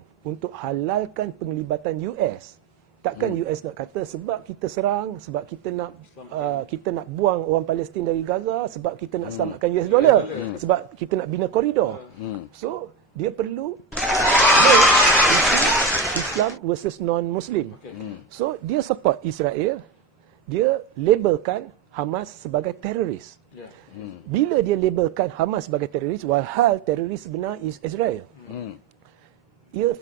penglibatan US, takkan US nak kata sebab kita serang, sebab kita nak buang orang Palestin dari Gaza, sebab kita nak selamatkan US dollar, sebab kita nak bina koridor. So, dia perlu Islam versus non-Muslim. So, dia support Israel, dia labelkan Hamas sebagai teroris. Bila dia labelkan Hamas sebagai teroris, walhal teroris sebenar is Israel. It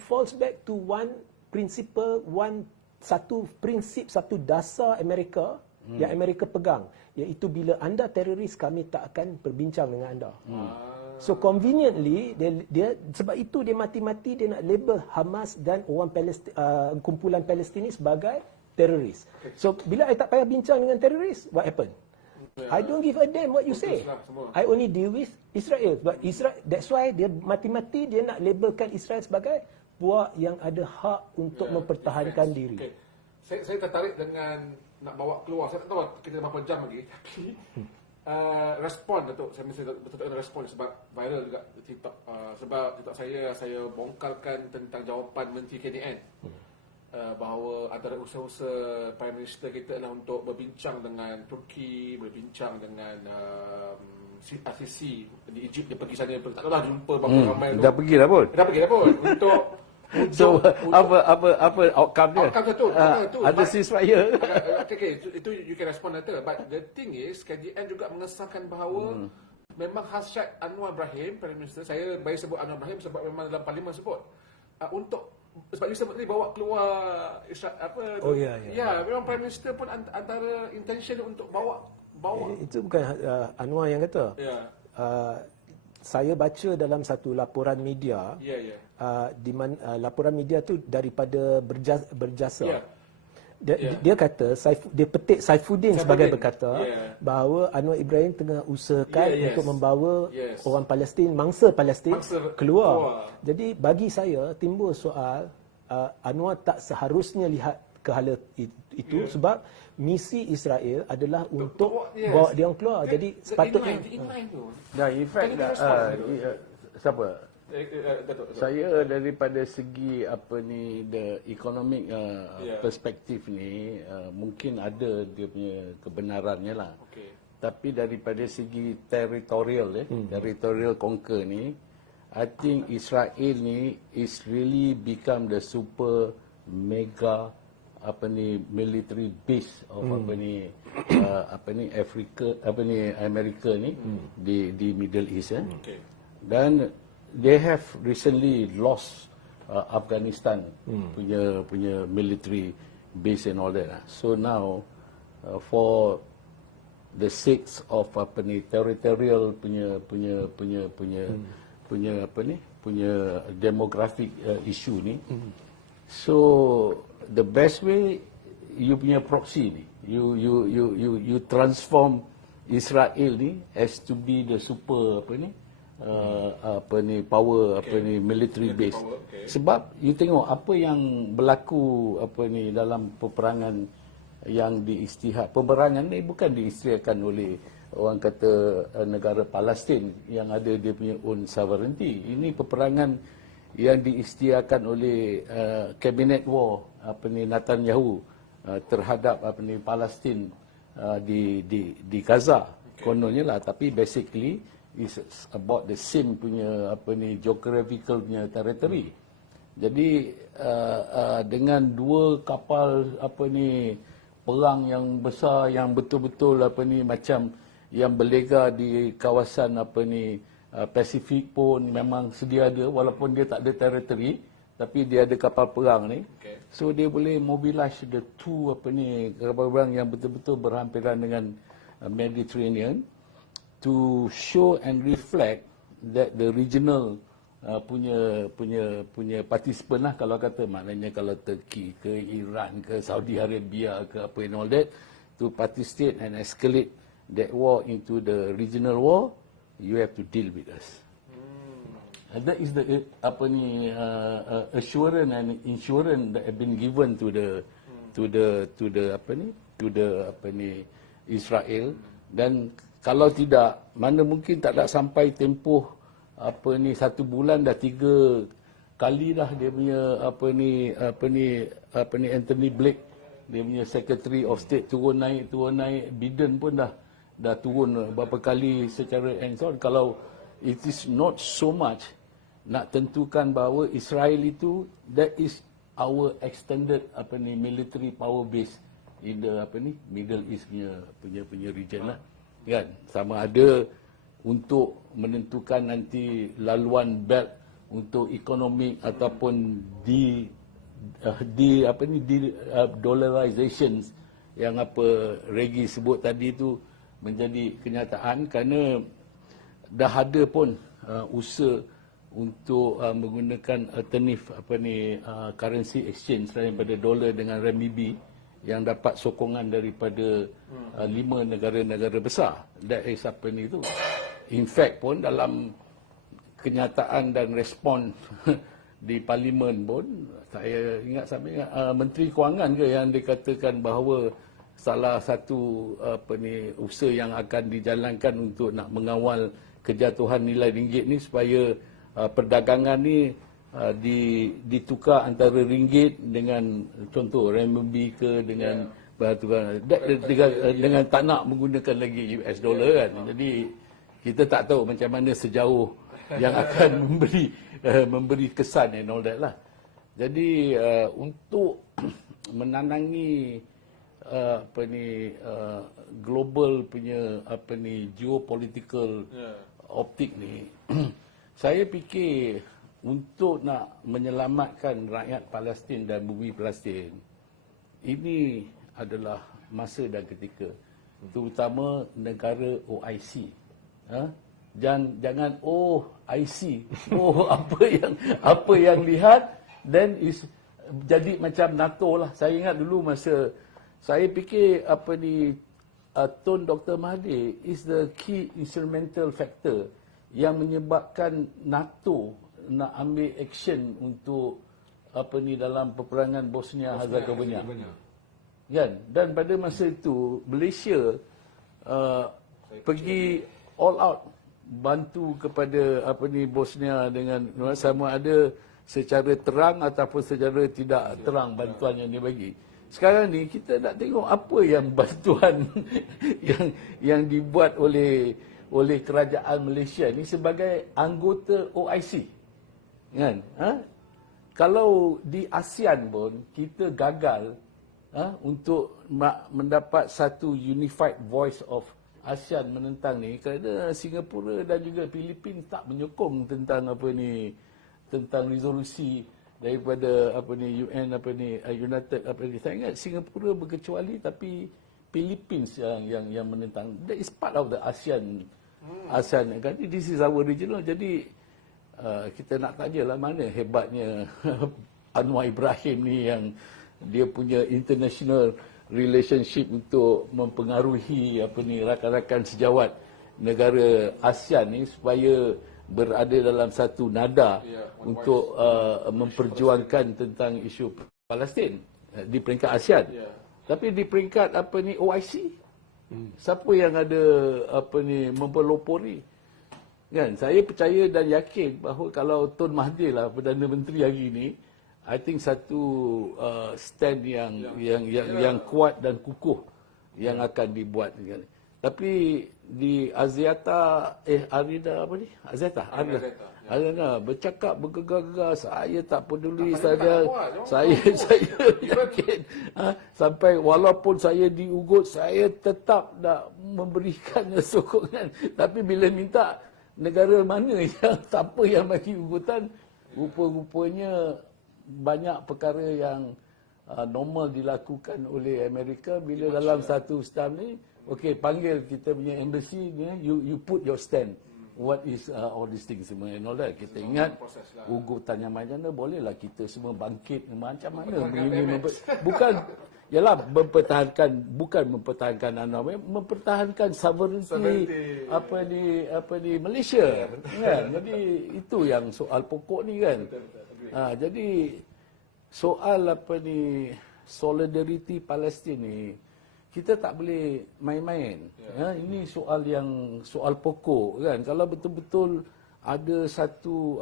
falls back to one principle, one satu prinsip, satu dasar Amerika yang Amerika pegang, iaitu bila anda teroris, kami tak akan berbincang dengan anda. So conveniently dia sebab itu dia mati-mati dia nak label Hamas dan orang kumpulan Palestin sebagai teroris. So bila I tak payah bincang dengan teroris, what happen? I don't give a damn what you say. I only deal with Israel. But Israel, that's why dia mati-mati dia nak labelkan Israel sebagai puak yang ada hak untuk mempertahankan diri. Okay. Saya tertarik dengan nak bawa keluar. Saya tak tahu kita berapa jam lagi, tapi respon Datuk, saya mesti betul-betul respon sebab viral juga di TikTok. Sebab TikTok saya bongkarkan tentang jawapan Menteri KNN. Bahawa antara usaha-usaha Prime Minister kita adalah untuk berbincang dengan Turki, berbincang dengan Sisi di Egypt. Dia pergi sana, tak tahu dah jumpa berapa ramai tu. Dah pergi dah pun. Untuk So apa outcome dia? Outcome tu. Ada ceasefire. Okay, itu you can respond later. But the thing is, KDN juga mengesahkan bahawa memang hasrat Anwar Ibrahim, Prime Minister, saya bagi sebut Anwar Ibrahim sebab memang dalam parlimen sebut untuk sebab you sebut ni bawa keluar memang Prime Minister pun antara intention untuk bawa itu bukan Anwar yang kata. Saya baca dalam satu laporan media di mana laporan media tu daripada berjasa. Dia kata dia petik Saifuddin sebagai berkata bahawa Anwar Ibrahim tengah usahakan untuk membawa orang Palestin, mangsa Palestin keluar. Jadi bagi saya timbul soal Anwar tak seharusnya lihat ke hala itu sebab misi Israel adalah untuk bawa dia orang keluar. Jadi sepatutnya in fact siapa? Saya daripada segi the economic perspektif ni mungkin ada dia punya kebenarannya lah. Tapi daripada segi territorial territorial conquer ni, I think Israel ni is really become the super mega military base of Africa America ni di Middle East dan they have recently lost Afghanistan punya military base and all that. So now for the sake of territorial punya demographic issue ni, so the best way you punya proxy ni, you transform Israel ni as to be the super power military base. Sebab you tengok apa yang berlaku dalam peperangan yang peperangan ni bukan diisytiharkan oleh orang kata negara Palestin yang ada dia punya own sovereignty. Ini peperangan yang diisytiharkan oleh cabinet war Netanyahu terhadap Palestin di Gaza. Kononnya lah, tapi basically is about the same punya geographical punya territory. Jadi dengan dua kapal perang yang besar yang betul-betul macam yang berlega di kawasan Pasifik pun memang sedia ada, walaupun dia tak ada territory tapi dia ada kapal perang ni. So dia boleh mobilize the two kapal perang yang betul-betul berhampiran dengan Mediterranean to show and reflect that the regional punya participant lah, kalau kata, maknanya kalau Turki ke Iran ke Saudi Arabia ke and all that, to participate and escalate that war into the regional war, you have to deal with us. And that is the assurance and insurance that have been given to the Israel. Dan kalau tidak, mana mungkin tak ada sampai tempoh 1 bulan dah 3 kali dah dia punya Anthony Blake, dia punya Secretary of State turun naik. Biden pun dah turun berapa kali secara hands-on. Kalau it is not so much nak tentukan bahawa Israel itu, that is our extended military power base in the Middle East punya region lah, kan. Sama ada untuk menentukan nanti laluan belt untuk ekonomi ataupun dollarization yang apa Regi sebut tadi tu menjadi kenyataan, kerana dah ada pun usaha untuk menggunakan alternatif currency exchange daripada dolar dengan renminbi yang dapat sokongan daripada 5 negara-negara besar. That is tu. In fact pun dalam kenyataan dan respon di parlimen pun, saya ingat Menteri Kewangan ke yang dikatakan bahawa salah satu usaha yang akan dijalankan untuk nak mengawal kejatuhan nilai ringgit ni supaya perdagangan ni ditukar antara ringgit dengan contoh renminbi ke dengan dengan tak nak menggunakan lagi US dollar kan. Jadi kita tak tahu macam mana sejauh yang akan memberi kesan and all that lah. Jadi untuk menandangi global punya geopolitical optik ni, saya fikir untuk nak menyelamatkan rakyat Palestin dan bumi Palestin, ini adalah masa dan ketika, terutama negara OIC. Jangan IC, apa yang lihat, then is jadi macam NATO lah. Saya ingat dulu masa saya fikir Tun Dr. Mahathir is the key instrumental factor yang menyebabkan NATO nak ambil action untuk dalam peperangan Bosnia Herzegovina. Kan? Dan pada masa itu Malaysia pergi all out bantu kepada Bosnia dengan sama ada secara terang ataupun secara tidak terang bantuan yang dia bagi. Sekarang ni kita nak tengok apa yang bantuan yang dibuat oleh kerajaan Malaysia ni sebagai anggota OIC. Kan? Kalau di ASEAN pun kita gagal untuk mendapat satu unified voice of ASEAN menentang ni, kerana Singapura dan juga Filipin tak menyokong tentang tentang resolusi daripada UN United saya ingat Singapura berkecuali tapi Philippines yang menentang. That is part of the ASEAN. This is our regional. Jadi kita nak tanyalah mana hebatnya Anwar Ibrahim ni yang dia punya international relationship untuk mempengaruhi rakan-rakan sejawat negara ASEAN ni supaya berada dalam satu nada untuk memperjuangkan tentang isu Palestin di peringkat ASEAN. Tapi di peringkat OIC, siapa yang ada mempelopori? Kan, saya percaya dan yakin bahawa kalau Tun Mahathir lah Perdana Menteri hari ini, I think satu stand yang kuat dan kukuh yang akan dibuat. Tapi di Aziata bercakap bergegar-gegar, saya tak peduli, saya yakin sampai walaupun saya diugut, saya tetap nak memberikan sokongan. Tapi bila minta negara mana yang siapa yang bagi ugutan, rupa-rupanya banyak perkara yang normal dilakukan oleh Amerika bila dalam satu stam ni, okey, panggil kita punya embassy ni, you put your stand. What is all these things semua and all that. Kita ingat ugutan yang macam mana, bolehlah kita semua bangkit macam mana begini, bukan ialah mempertahankan mempertahankan sovereignty di Malaysia. Kan? Jadi itu yang soal pokok ni kan. Jadi soal solidarity Palestin ni kita tak boleh main-main. Ini soal pokok kan. Kalau betul-betul ada satu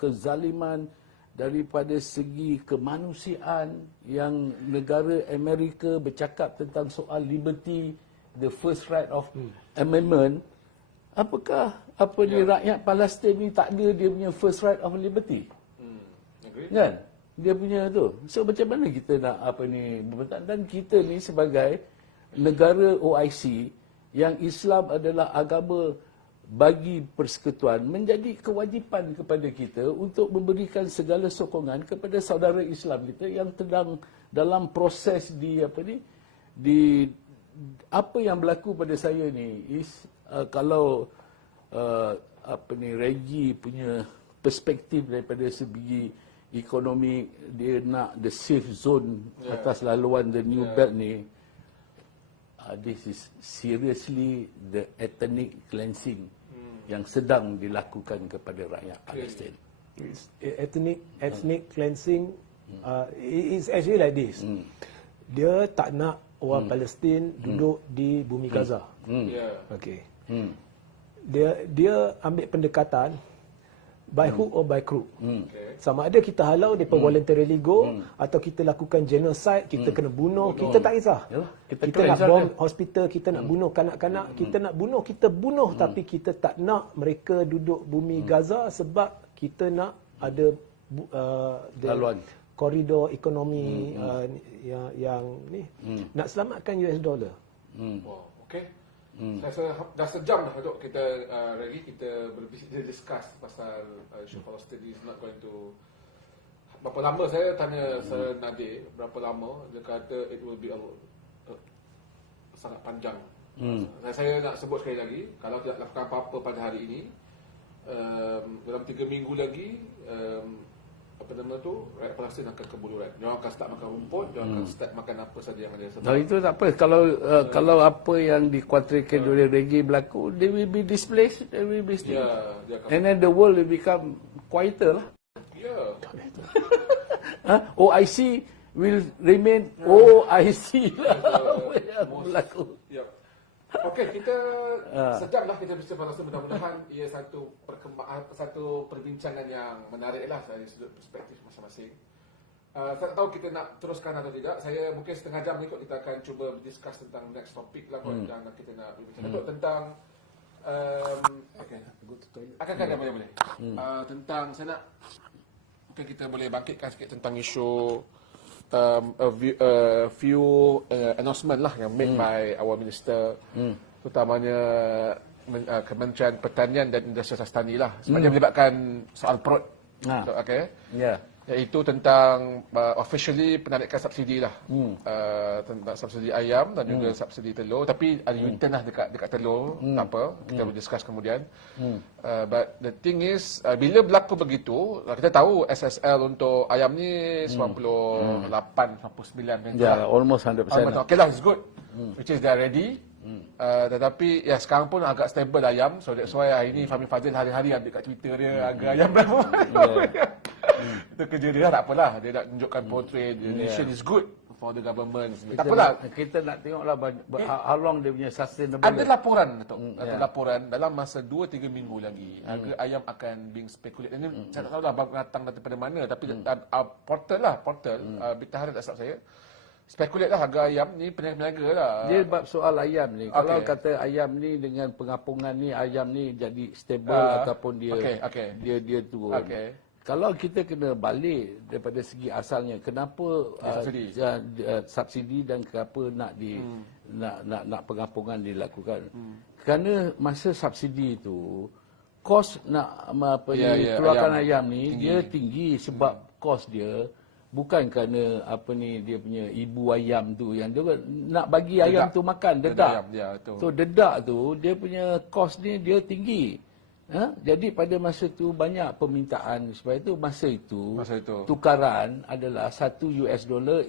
kezaliman daripada segi kemanusiaan yang negara Amerika bercakap tentang soal liberty, the first right of amendment, apakah rakyat Palestin ni tak ada dia punya first right of liberty? Kan? Dia punya tu. So macam mana kita nak berbentak? Dan kita ni sebagai negara OIC yang Islam adalah agama bagi persekutuan menjadi kewajipan kepada kita untuk memberikan segala sokongan kepada saudara Islam kita yang sedang dalam proses di apa yang berlaku pada saya ni is kalau Reggie punya perspektif daripada segi ekonomi, dia nak the safe zone atas laluan the new belt ni. This is seriously the ethnic cleansing yang sedang dilakukan kepada rakyat Palestin. Ethnic cleansing is actually like this. Dia tak nak orang Palestin duduk di bumi Gaza. Okay. Dia ambil pendekatan by hook or by crook. Sama ada kita halau mereka voluntarily go atau kita lakukan genocide, kita kena bunuh, kita tak kisah. Kita nak bom hospital, kita nak bunuh kanak-kanak, kita bunuh tapi kita tak nak mereka duduk bumi Gaza sebab kita nak ada koridor ekonomi yang ni nak selamatkan US dollar. Wow, okay. Saya rasa dah sejam dah untuk kita kita discuss pasal isu Palestin is not going to. Berapa lama saya tanya Sir Nadir, berapa lama, dia kata it will be sangat panjang. Saya nak sebut sekali lagi, kalau tidak lakukan apa-apa pada hari ini, dalam 3 minggu lagi rakyat Palestin akan kebunuhan. Dia akan start makan rumput, dia akan start makan apa saja yang ada. Sebab itu tak apa. Kalau apa yang dikuatirkan oleh Reggie berlaku, they will be displaced, they will be still. And then the world will become quieter lah. OIC will remain OIC lah. Yang berlaku. Okey, kita sejam lah kita bercerita pasal mudah-mudahan ia satu perbincangan yang menarik lah dari sudut perspektif masing-masing. Saya tak tahu kita nak teruskan atau tidak. Saya mungkin setengah jam ni kita akan cuba discuss tentang next topic lah yang kita nak berbincang tentang akan boleh. Tentang saya nak mungkin kita boleh bangkitkan sikit tentang isu a few announcement lah yang made by our minister, terutamanya Kementerian Pertanian dan Industri Sastani lah, sebab dia melibatkan soal perut. Iaitu tentang officially penarikan subsidi lah, tentang subsidi ayam dan juga subsidi telur, tapi ada U-turn lah dekat telur. Tak apa, kita boleh discuss kemudian. But the thing is, bila berlaku begitu, kita tahu SSL untuk ayam ni 98-99%. Almost 100%. Okay lah, it's good, which is they are ready. Tetapi sekarang pun agak stable ayam, so that's why hari ni Fahmi Fadzil hari-hari ambil kat Twitter dia harga ayam berapa. Itu kerja dia, tak apalah, dia nak tunjukkan portrait the nation is good for the government. Tak apalah, kita nak tengoklah how long dia punya sustainable. ada laporan ada laporan dalam masa 2-3 minggu lagi harga ayam akan being speculate. Ini saya tak tahu lah datang daripada mana, tapi portal Berita Harian tak silap saya, spekulate lah harga ayam ni peniaga lah. Dia bab soal ayam ni. Kalau kata ayam ni dengan pengapungan ni, ayam ni jadi stable ataupun dia turun. Kalau kita kena balik daripada segi asalnya, kenapa subsidi dan kenapa nak pengapungan dilakukan? Kerana masa subsidi itu, kos nak keluarkan ayam ni tinggi. Dia tinggi sebab kos dia bukan kerana dia punya ibu ayam tu yang dia nak bagi ayam tu makan dedak. So dedak tu dia punya kos ni dia tinggi. Jadi pada masa tu banyak permintaan, sebab itu masa itu tukaran adalah $1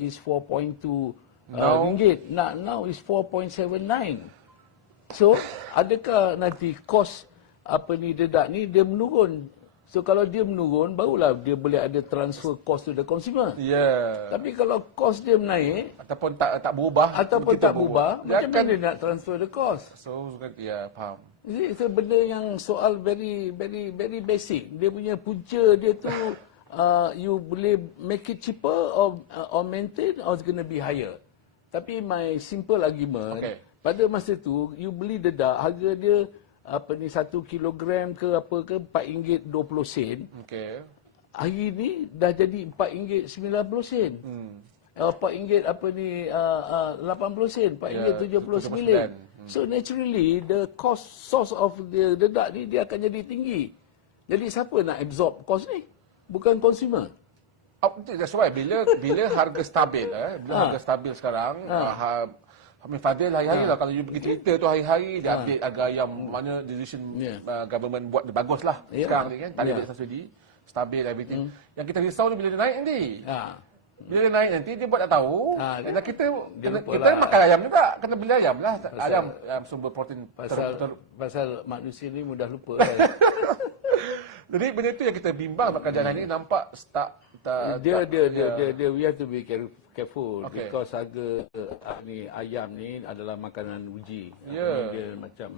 is 4.2 ringgit. Now is 4.79. So adakah nanti kos dedak ni dia menurun? So kalau dia menurun, barulah dia boleh ada transfer cost to the consumer. Tapi kalau cost dia menaik ataupun tak berubah, macam mana dia nak transfer the cost? So faham. Itu benda yang soal very basic. Dia punya punca dia tu you boleh make it cheaper or maintain, or it's going to be higher. Tapi my simple argument, pada masa tu you beli dedak, harga dia 1 kilogram ke apa ke RM4.20. Hari ni dah jadi RM4.90. RM4.80 RM4.79. So naturally the source of the dedak ni dia akan jadi tinggi. Jadi siapa nak absorb cost ni? Bukan consumer. That's why bila harga stabil harga stabil sekarang, Fadil hari-hari lah kalau you pergi Twitter tu hari-hari dia update harga ayam mana decision government buat dia bagus lah sekarang ni kan, tak ada subsidi, stabil everything. Yang kita risau ni bila dia naik nanti. Bila dia naik nanti dia buat tak tahu. Dan kita makan ayam juga, kena beli ayam lah. Ayam sumber protein pasal manusia ni mudah lupa. Jadi benda tu yang kita bimbang kerajaan ini nampak dia we have to be careful because harga ni ayam ni adalah makanan uji. Dia macam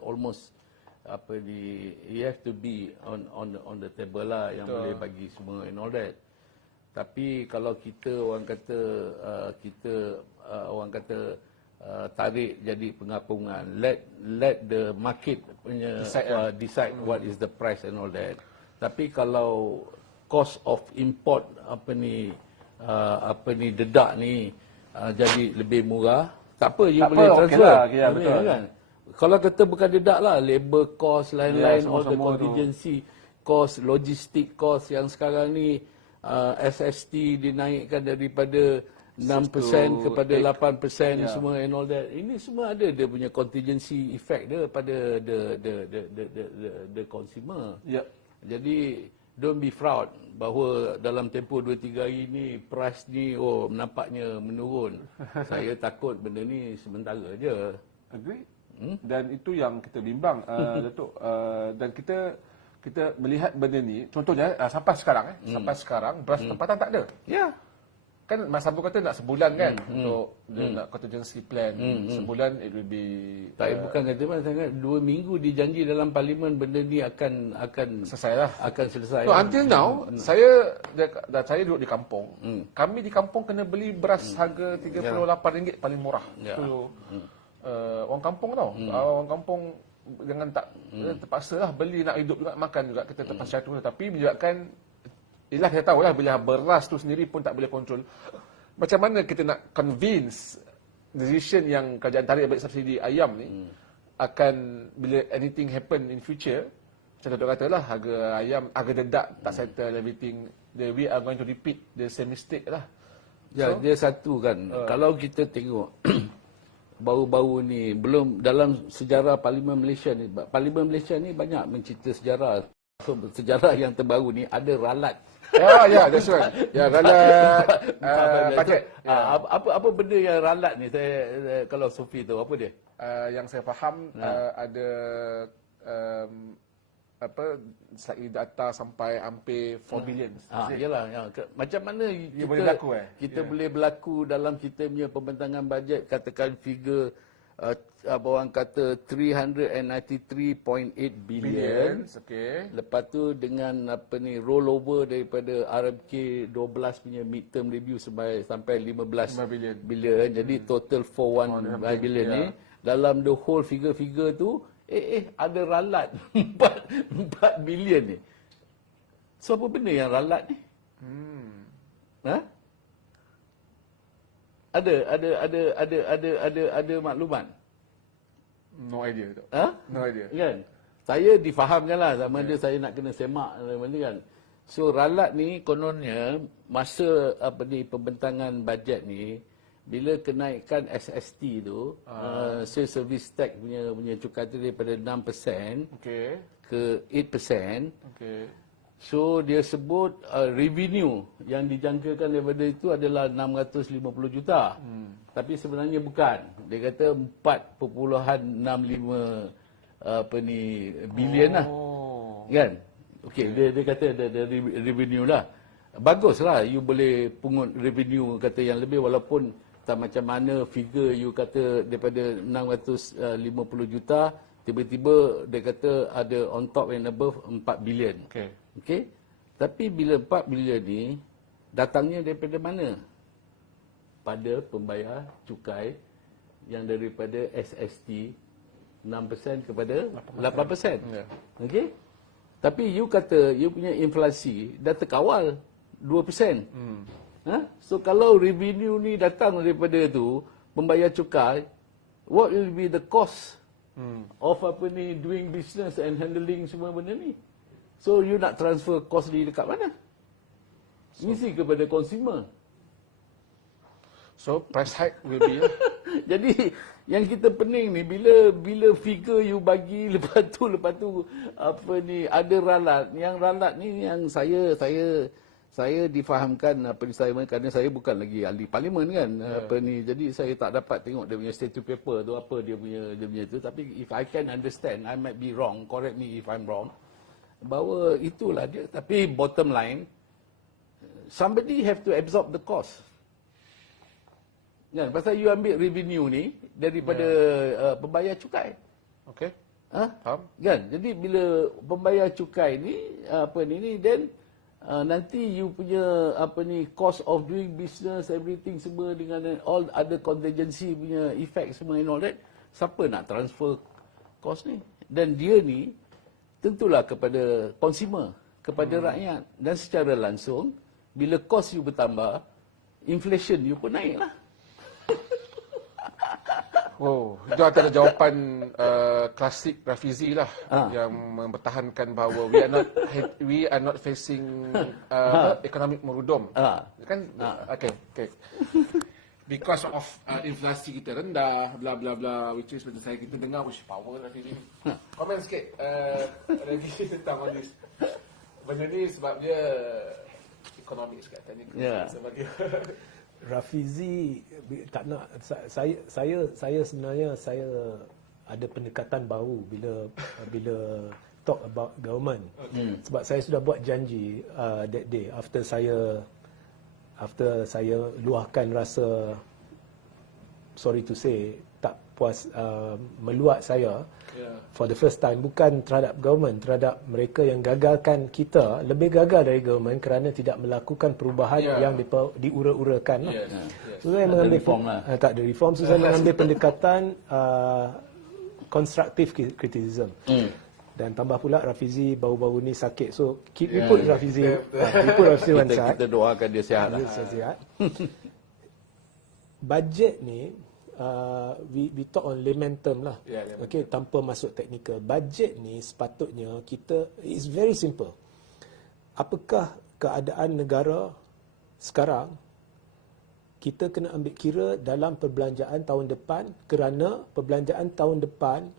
almost you have to be on the table lah yang boleh bagi semua and all that. Tapi kalau kita orang kata tarik jadi pengapungan, let the market punya decide what is the price and all that. Tapi kalau cost of import dedak ni jadi lebih murah, tak apa, you boleh transfer. Betul kan? Kalau kata bukan dedak lah, labor cost lain-lain, all the contingency cost, logistic cost yang sekarang ni SST dinaikkan daripada 6% kepada 8% semua and all that. Ini semua ada dia punya contingency effect dia pada the consumer. Jadi don't be proud bahawa dalam tempoh 2-3 hari ni price ni nampaknya menurun. Saya takut benda ni sementara je. Agree. Dan itu yang kita bimbang, Datuk. Dan kita melihat benda ni, contohnya sampai sekarang beras tempatan tak ada. Kan Mas Abu kata nak sebulan kan untuk nak contingency plan. Sebulan it will be bukan kata Mas, sangat 2 minggu dijanji dalam parlimen benda ni akan selesai lah. Akan selesai. No, until now saya duduk di kampung. Kami di kampung kena beli beras harga RM38 paling murah. So orang kampung tau. Orang kampung jangan terpaksa lah beli, nak hidup juga, makan juga, kita terpaksa tu. Tapi menyebabkan saya tahu lah bila beras tu sendiri pun tak boleh kontrol. Macam mana kita nak convince decision yang kerajaan tarik balik subsidi ayam ni akan bila anything happen in future, macam Datuk kata lah, harga ayam, harga dedak tak settle everything, we are going to repeat the same mistake lah. Dia satu kan, kalau kita tengok baru-baru ni, belum dalam sejarah Parlimen Malaysia ni banyak mencerita sejarah. So, sejarah yang terbaru ni ada ralat. That's right. Ralat paket. Apa benda yang ralat ni? Saya kalau Sophie tahu apa dia? Yang saya faham ada slightly data sampai hampir 4 billion. Yalah, macam mana kita boleh berlaku dalam kita punya pembentangan bajet, katakan figure orang kata 393.8 billion. Lepas tu dengan rollover daripada RMK 12 punya midterm review sampai 15 billion. Jadi total 415 billion ni dalam the whole figure tu ada ralat 4 bilion ni. So apa benda yang ralat ni? Ada maklumat? No idea. No idea. Kan? Saya difahamkan lah sama ada saya nak kena semak benda kan. So ralat ni kononnya masa pembentangan bajet ni, bila kenaikan SST tu, sales service tax punya cukai tu daripada 6% ke 8%. So dia sebut revenue yang dijangkakan daripada itu adalah 650 juta. Tapi sebenarnya bukan. Dia kata 4.65 bilion lah. Kan? Dia kata ada revenue lah. Baguslah you boleh pungut revenue kata yang lebih, walaupun tak macam mana figure you kata daripada 650 juta tiba-tiba dia kata ada on top and above 4 bilion. Tapi bila 4 bilion ni datangnya daripada mana? Pada pembayar cukai yang daripada SST 6% kepada 8%. Tapi you kata you punya inflasi dah terkawal 2%. So kalau revenue ni datang daripada tu, pembayar cukai, what will be the cost of doing business and handling semua benda ni. So you nak transfer cost ni dekat mana? Mesti kepada consumer. So price hike will be Jadi yang kita pening ni bila figure you bagi lepas tu ada ralat. Yang ralat ni yang saya difahamkan kerana saya bukan lagi ahli parlimen kan, jadi saya tak dapat tengok dia punya statute paper tu apa dia punya tu, tapi if I can understand, I might be wrong, correct me if I'm wrong, bahawa itulah dia. Tapi bottom line, somebody have to absorb the cost. Kan, pasal you ambil revenue ni daripada pembayar cukai. okay. Faham? Kan? Jadi bila pembayar cukai ni then nanti you punya cost of doing business, everything semua dengan all other contingency punya effect semua and all that, siapa nak transfer cost ni? Dan dia ni tentulah kepada consumer, kepada rakyat, dan secara langsung bila cost you bertambah, inflation you pun naik lah. Oh, itu antara jawapan klasik Rafizi lah yang mempertahankan bahawa we are not facing economic merudum. Kan okay. Because of inflasi kita rendah, bla bla bla, which is macam kita dengar which power Rafizi. Komen sikit lagi tentang this. Benda ni sebab dia ekonomik sikit tadi. Sebab dia Rafizi tak nak, saya sebenarnya saya ada pendekatan baru bila talk about government. Sebab saya sudah buat janji that day after saya luahkan rasa, sorry to say, tak puas, meluat saya for the first time, bukan terhadap government, terhadap mereka yang gagalkan kita, lebih gagal dari government kerana tidak melakukan perubahan yang diura-urakan. So saya mengambil tak ada reform, so saya mengambil pendekatan constructive criticism. Dan tambah pula Rafizi baru-baru ni sakit, so ikut Rafizi, one side. Kita doakan dia sihat. Sihat. Budget ni we talk on layman term lah. Okay, tanpa masuk teknikal. Budget ni sepatutnya it's very simple. Apakah keadaan negara sekarang, kita kena ambil kira dalam perbelanjaan tahun depan, kerana perbelanjaan tahun depan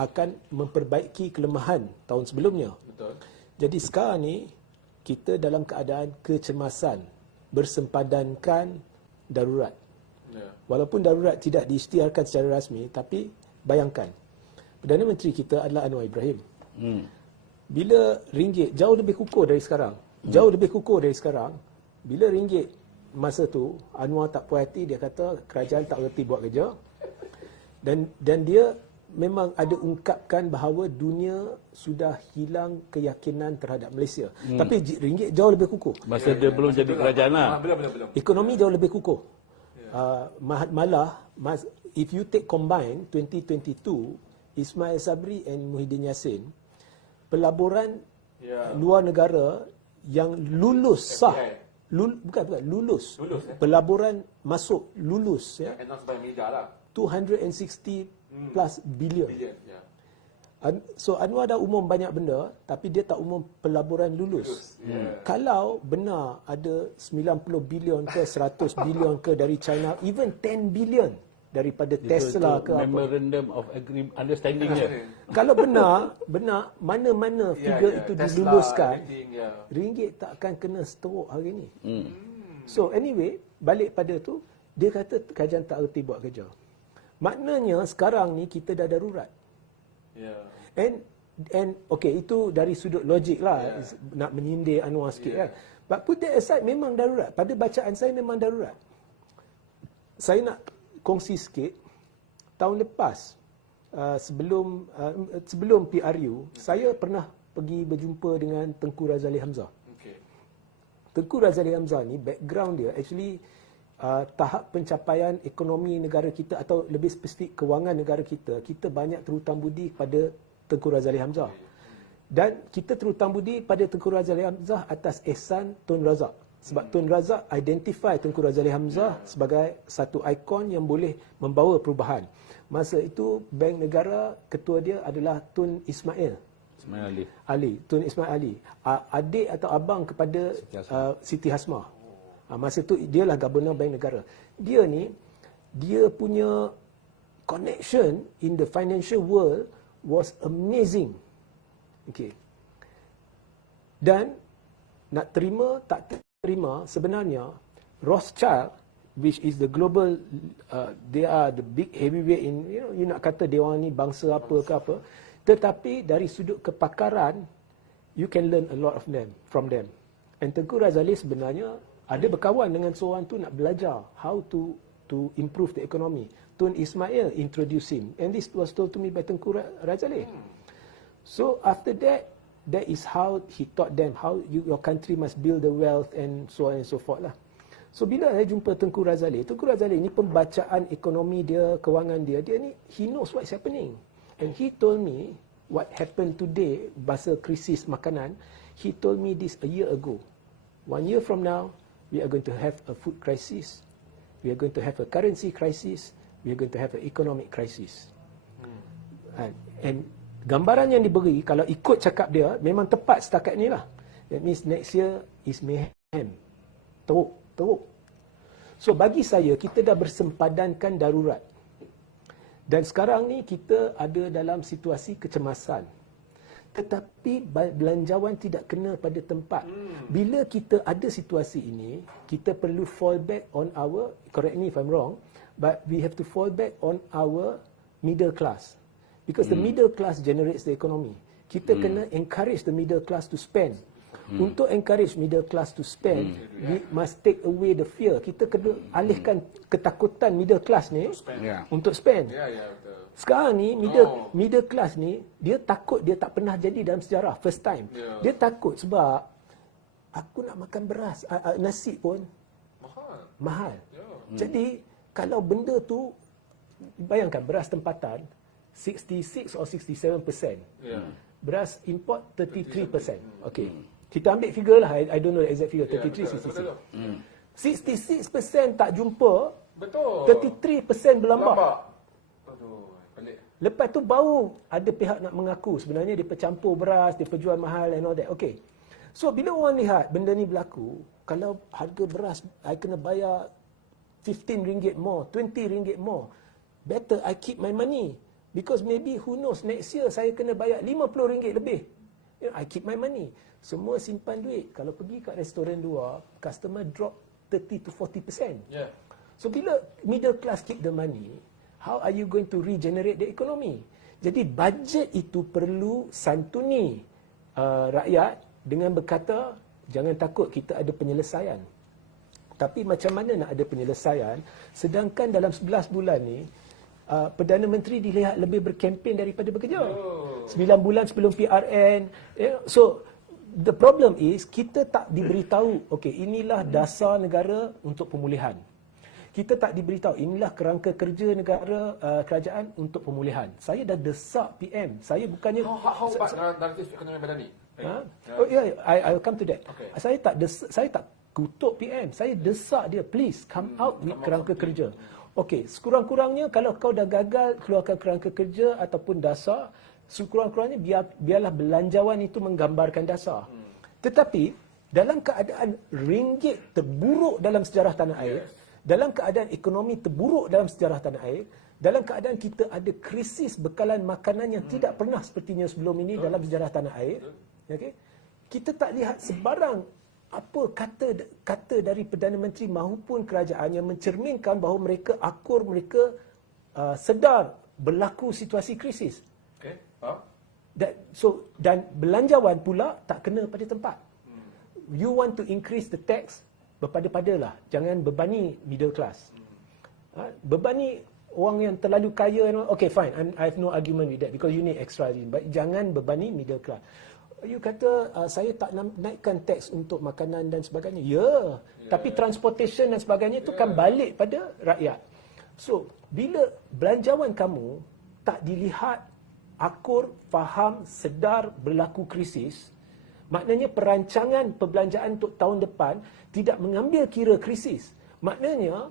akan memperbaiki kelemahan tahun sebelumnya. betul. Jadi sekarang ni kita dalam keadaan kecemasan, bersempadankan darurat. Walaupun darurat tidak diisytiharkan secara rasmi, tapi bayangkan, Perdana Menteri kita adalah Anwar Ibrahim. Bila ringgit jauh lebih kukuh dari sekarang, bila ringgit masa tu Anwar tak puas hati, dia kata kerajaan tak reti buat kerja, dan dia memang ada ungkapkan bahawa dunia sudah hilang keyakinan terhadap Malaysia. Tapi ringgit jauh lebih kukuh. Masa dia belum jadi kerajaan lah. Ekonomi jauh lebih kukuh. Malah, if you take combine 2022, Ismail Sabri and Muhyiddin Yassin, pelaburan luar negara yang lulus sah, bukan lulus. Pelaburan masuk lulus, 260 plus billion. So Anwar dah umum banyak benda, tapi dia tak umum pelaburan lulus. Kalau benar ada 90 bilion ke 100 bilion ke dari China, even 10 billion daripada Tesla ke apa. Memorandum of understanding dia. Kalau benar mana-mana figure itu Tesla, diluluskan, ringgit tak akan kena stroke hari ni. So anyway, balik pada tu, dia kata kerajaan tak reti buat kerja. Maknanya sekarang ni kita dah darurat. And okay, itu dari sudut logik lah, nak menyindir Anwar sikit kan. But put that aside, memang darurat. Pada bacaan saya memang darurat. Saya nak kongsi sikit. Tahun lepas, sebelum PRU, saya pernah pergi berjumpa dengan Tengku Razali Hamzah. Tengku Razali Hamzah ni, background dia actually tahap pencapaian ekonomi negara kita, atau lebih spesifik kewangan negara kita banyak terhutang budi kepada Tengku Razali Hamzah. Dan kita terhutang budi pada Tengku Razali Hamzah atas ihsan Tun Razak. Sebab Tun Razak identify Tunku Razali Hamzah sebagai satu ikon yang boleh membawa perubahan. Masa itu Bank Negara, ketua dia adalah Tun Ismail Ali. Tun Ismail Ali. Adik atau abang kepada Siti Hasmah. Masa itu dialah Governor Bank Negara. Dia punya connection in the financial world was amazing. Okay. Dan nak terima tak terima, sebenarnya Rothschild, which is the global, they are the big heavyweight in, you nak kata dia orang ni bangsa apa ke apa, tetapi dari sudut kepakaran, you can learn a lot of them from them. And Tengku Razali sebenarnya ada berkawan dengan seorang tu nak belajar how to improve the economy. Tun Ismail introduce him, and this was told to me by Tengku Razali. So after that is how he taught them how your country must build the wealth and so on and so forth lah. So bila saya jumpa Tengku Razali ni pembacaan ekonomi dia, kewangan dia ni, he knows what's happening. And he told me what happened today, bahasa krisis makanan, he told me this a year ago. 1 year from now, we are going to have a food crisis, we are going to have a currency crisis, we are going to have an economic crisis. And gambaran yang diberi, kalau ikut cakap dia, memang tepat setakat ni lah. That means next year is mayhem. Teruk. So bagi saya, kita dah bersempadankan darurat. Dan sekarang ni kita ada dalam situasi kecemasan. Tetapi belanjawan tidak kena pada tempat. Bila kita ada situasi ini, kita perlu fall back on our, correct me if I'm wrong, but we have to fall back on our middle class. Because the middle class generates the economy. Kita kena encourage the middle class to spend. Untuk encourage middle class to spend, we must take away the fear. Kita kena alihkan ketakutan middle class ni untuk spend. Sekarang ni middle class ni, dia takut dia tak pernah jadi dalam sejarah, first time. Dia takut sebab aku nak makan beras, nasi pun mahal. Jadi kalau benda tu, bayangkan beras tempatan 66 or 67%. Beras import 33%. Okay. Kita ambil figure lah, I don't know the exact figure, 33, 66%. 66% tak jumpa, betul. 33% berlambak. Aduh, pelik. Lepas tu baru ada pihak nak mengaku sebenarnya dia pencampur beras, dia penjual mahal and all that. Okay. So bila orang lihat benda ni berlaku, kalau harga beras I kena bayar RM15 more, RM20 more, better I keep my money. Because maybe who knows next year saya kena bayar RM50 lebih. I keep my money. Semua simpan duit. Kalau pergi kat restoran luar, customer drop 30 to 40%. So bila middle class keep the money, how are you going to regenerate the economy? Jadi budget itu perlu santuni rakyat dengan berkata, jangan takut, kita ada penyelesaian. Tapi macam mana nak ada penyelesaian, sedangkan dalam 11 bulan ni, Perdana Menteri dilihat lebih berkempen daripada bekerja. 9 bulan sebelum PRN. So, the problem is, kita tak diberitahu, okay, inilah dasar negara untuk pemulihan. Kita tak diberitahu, inilah kerangka kerja negara, kerajaan untuk pemulihan. Saya dah desak PM. Saya bukannya... How about naratif ekonomi badani? Oh yeah, I'll come to that. Okay. Saya tak kutuk PM. Saya desak dia, please come out with kerangka kerja. Okey, sekurang-kurangnya kalau kau dah gagal keluarkan kerangka kerja ataupun dasar, sekurang-kurangnya biarlah belanjawan itu menggambarkan dasar. Tetapi dalam keadaan ringgit terburuk dalam sejarah tanah air, dalam keadaan ekonomi terburuk dalam sejarah tanah air, dalam keadaan kita ada krisis bekalan makanan yang tidak pernah sepertinya sebelum ini dalam sejarah tanah air, okey, kita tak lihat sebarang apa kata dari Perdana Menteri maupun kerajaan yang mencerminkan bahawa mereka akur, mereka sedar berlaku situasi krisis. Okay. Dan belanjawan pula tak kena pada tempat. You want to increase the tax, berpada-padalah. Jangan bebani middle class. Bebani orang yang terlalu kaya. Okay, fine. I have no argument with that because you need extra. But jangan bebani middle class. You kata, saya tak naikkan teks untuk makanan dan sebagainya. Tapi transportation dan sebagainya itu kan balik pada rakyat. So, bila belanjawan kamu tak dilihat akur, faham, sedar berlaku krisis, Maknanya perancangan perbelanjaan untuk tahun depan tidak mengambil kira krisis. Maknanya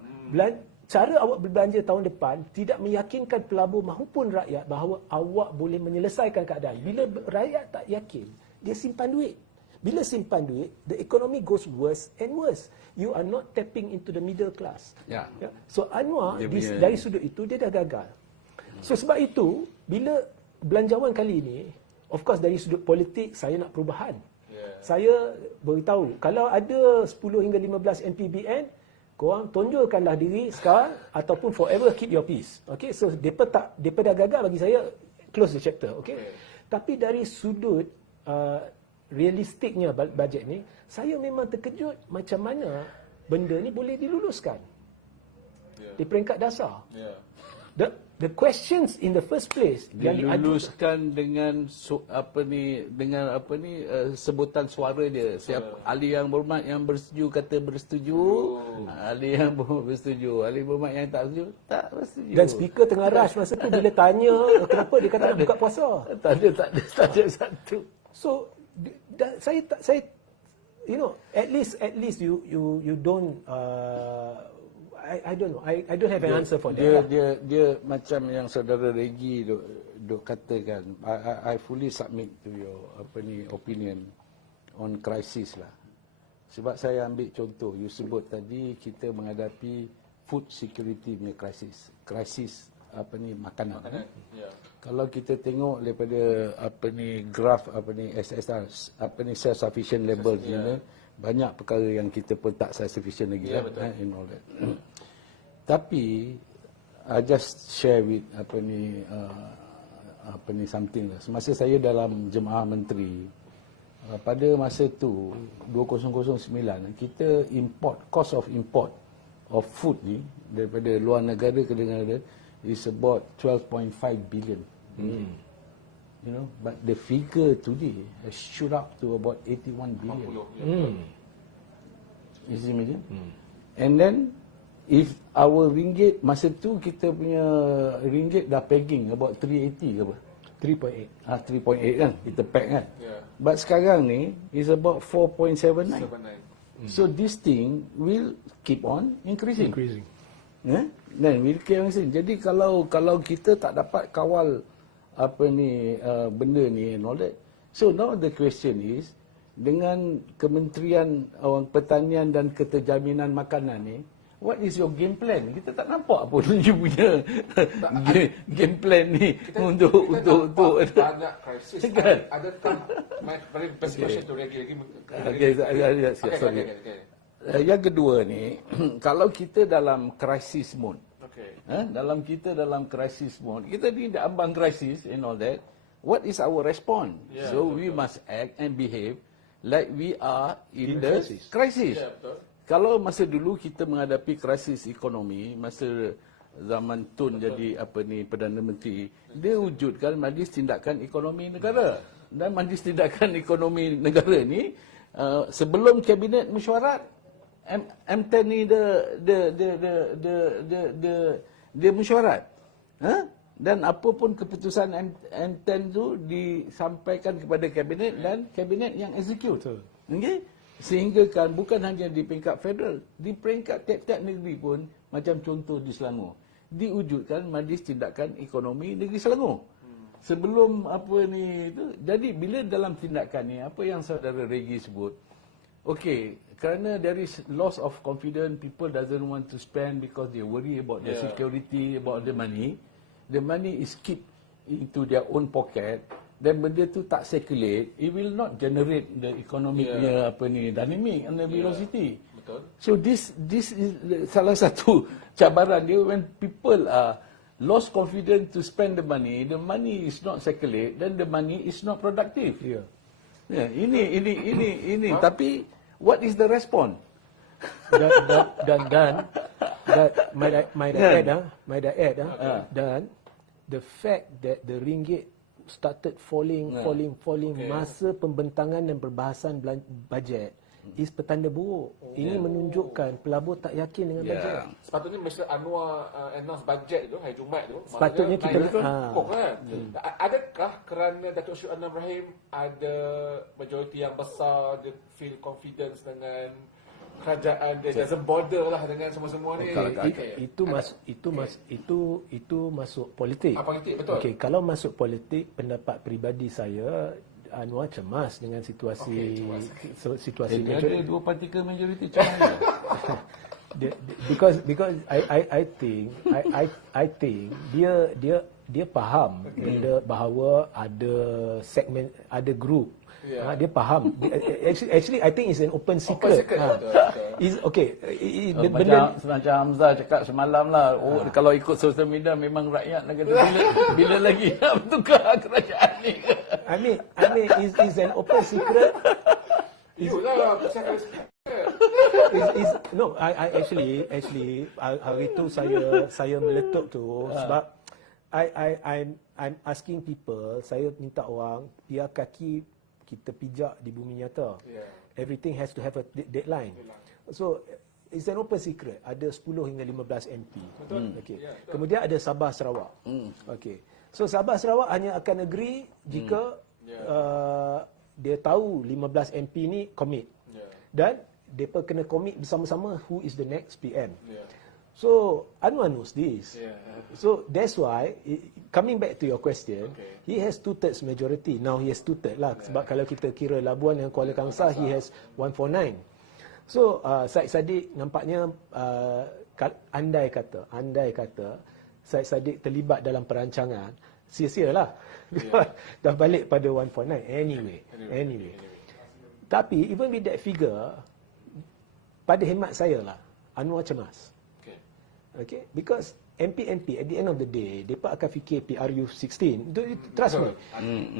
cara awak berbelanja tahun depan tidak meyakinkan pelabur maupun rakyat bahawa awak boleh menyelesaikan keadaan. Bila rakyat tak yakin, dia simpan duit. Bila simpan duit, the economy goes worse and worse. You are not tapping into the middle class. Ya. So Anwar dari sudut itu dia dah gagal. So sebab itu bila belanjawan kali ini, of course dari sudut politik saya nak perubahan. Saya beritahu kalau ada 10 hingga 15 MPBN, korang tonjolkanlah diri sekarang ataupun forever keep your peace. Okay, so depa dah gagal bagi saya, close the chapter. Okay. Tapi dari sudut realistiknya bajet ni, saya memang terkejut macam mana benda ni boleh diluluskan di peringkat dasar. The questions in the first place yang diluluskan dengan sebutan suara dia. Siapa ahli yang berhormat yang bersetuju kata bersetuju, ahli yang bersetuju, ahli berhormat yang tak setuju tak bersetuju. Dan speaker tengah rush masa tu bila tanya kenapa dia kata nak buka puasa. Tak ada satu. So saya at least you don't I don't know. I don't have an answer for that. Dia macam yang saudara Regi duk katakan. I fully submit to your opinion on crisis lah. Sebab saya ambil contoh, you sebut tadi kita menghadapi food security punya crisis. Krisis makanan. Kalau kita tengok daripada graph SSR self sufficient level ni, banyak perkara yang kita pun tak self-sufficient lagi in all that. Tapi I just share with something lah. Semasa saya dalam Jemaah Menteri, pada masa tu 2009 kita cost of import of food ni daripada luar negara ke negara is about 12.5 billion. You know, but the figure today has shoot up to about 81 billion. You see me? And then if our ringgit masa tu kita punya ringgit dah pegging about 380 ke apa? 3.8. 3.8 kan kita peg kan. But sekarang ni is about 4.79. So this thing will keep on increasing. Dan will keep on increasing. Jadi kalau kita tak dapat kawal benda ni and all that. So now the question is, dengan Kementerian Pertanian dan Keterjaminan Makanan ni, what is your game plan? Kita tak nampak apa you punya game plan ni untuk banyak krisis. Adakah very best question to lagi sorry. Yang kedua ni, kalau kita dalam crisis mode, dalam crisis mode, kita ni ambang krisis and all that, what is our response? So we must act and behave like we are in the crisis. Kalau masa dulu kita menghadapi krisis ekonomi, masa zaman Tun jadi Perdana Menteri, dia wujudkan Majlis Tindakan Ekonomi Negara. Dan Majlis Tindakan Ekonomi Negara ni sebelum kabinet mesyuarat, M10 ni dia mesyuarat. Dan apa pun keputusan M10 tu disampaikan kepada kabinet dan kabinet yang execute. Okey? Sehingga kan bukan hanya di peringkat federal, di peringkat tiap-tiap negeri pun, macam contoh di Selangor, diwujudkan Majlis Tindakan Ekonomi Negeri Selangor. Sebelum jadi bila dalam tindakan ni, apa yang saudara Regi sebut, okey, kerana there is loss of confidence, people doesn't want to spend because they worry about their security, about the money is keep into their own pocket. Dan benda tu tak circulate, it will not generate the economic dynamic and the velocity. Betul. So this is salah satu cabaran dia when people are lost confidence to spend the money is not circulate, then the money is not productive. Ini tapi what is the response? Dan might I add, dan the fact that the ringgit started falling masa pembentangan dan perbahasan bajet is petanda buruk. Ini menunjukkan pelabur tak yakin dengan bajet. Sepatutnya Mr. Anwar announce bajet tu hari Jumaat tu. Sepatutnya kita kan? Adakah kerana Datuk Seri Anwar Ibrahim ada majoriti yang besar, dia feel confidence dengan kerajaan dia, doesn't bother lah dengan semua-semua ni. Itu masuk politik. Politik, betul. Okey, kalau masuk politik, pendapat peribadi saya, Anwar cemas dengan situasi Dia ada dua partikel majoriti macam mana? because I think dia faham benda bahawa ada segmen, ada group. Dia faham. Actually, I think it's an open secret. Macam Hamzah cakap semalam lah. Kalau ikut social media memang rakyat nak kata bila lagi nak bertukar kerajaan ni. I mean, it's an open secret. No, I actually hari tu saya meletup tu sebab I'm asking people, saya minta orang biar kaki kita pijak di bumi nyata. Everything has to have a deadline. So it's an open secret. Ada 10 hingga 15 MP. Okay. Kemudian ada Sabah Sarawak. Okay. So Sabah Sarawak hanya akan agree jika dia tahu 15 MP ni commit. Dan mereka kena commit bersama-sama who is the next PM. So Anwar knows this. So that's why, coming back to your question, he has 2/3 majority. Now he has 2/3 lah. Sebab kalau kita kira Labuan dan Kuala Kangsar, he has 149. So Syed Saddiq nampaknya andai kata Syed Saddiq terlibat dalam perancangan, sia-sia lah. Dah balik pada 149. Anyway. Tapi even with that figure, pada hemat saya lah, Anwar cemas. Okay, because MP at the end of the day, mereka akan fikir PRU16. Trust me.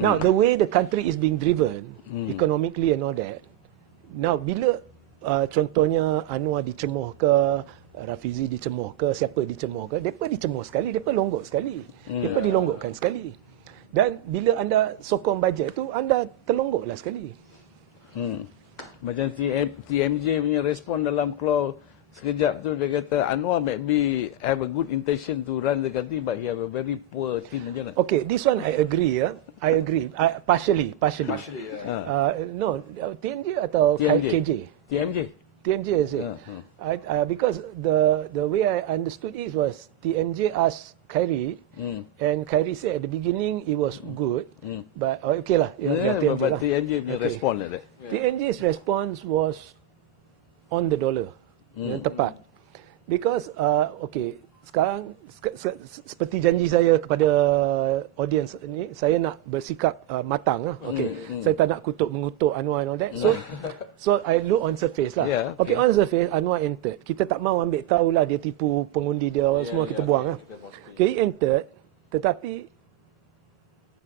Now, the way the country is being driven, economically and all that, now, bila contohnya Anwar dicemoh ke, Rafizi dicemoh ke, siapa dicemoh ke, mereka dicemoh sekali, mereka longgok sekali. Mereka dilonggokkan sekali. Dan bila anda sokong bajet tu, anda terlonggoklah sekali. Macam TMJ punya respon dalam clause sekejap tu, dia kata Anwar maybe have a good intention to run the country but he have a very poor team. Macam mana? Okay, this one I agree. I agree. Partially. No, TMJ atau KJ? TMJ is it? Because the way I understood it was TMJ asked Khairi, and Khairi said at the beginning it was good, but okay lah. But TMJ punya respon like that. TMJ's response was on the dollar. Yang tepat. Because sekarang seperti janji saya kepada audience ni, saya nak bersikap matang lah. Saya tak nak mengutuk Anwar and all that. So I look on surface lah. On surface Anwar entered. Kita tak mau ambil tahulah dia tipu pengundi dia semua, kita buang lah. He entered, tetapi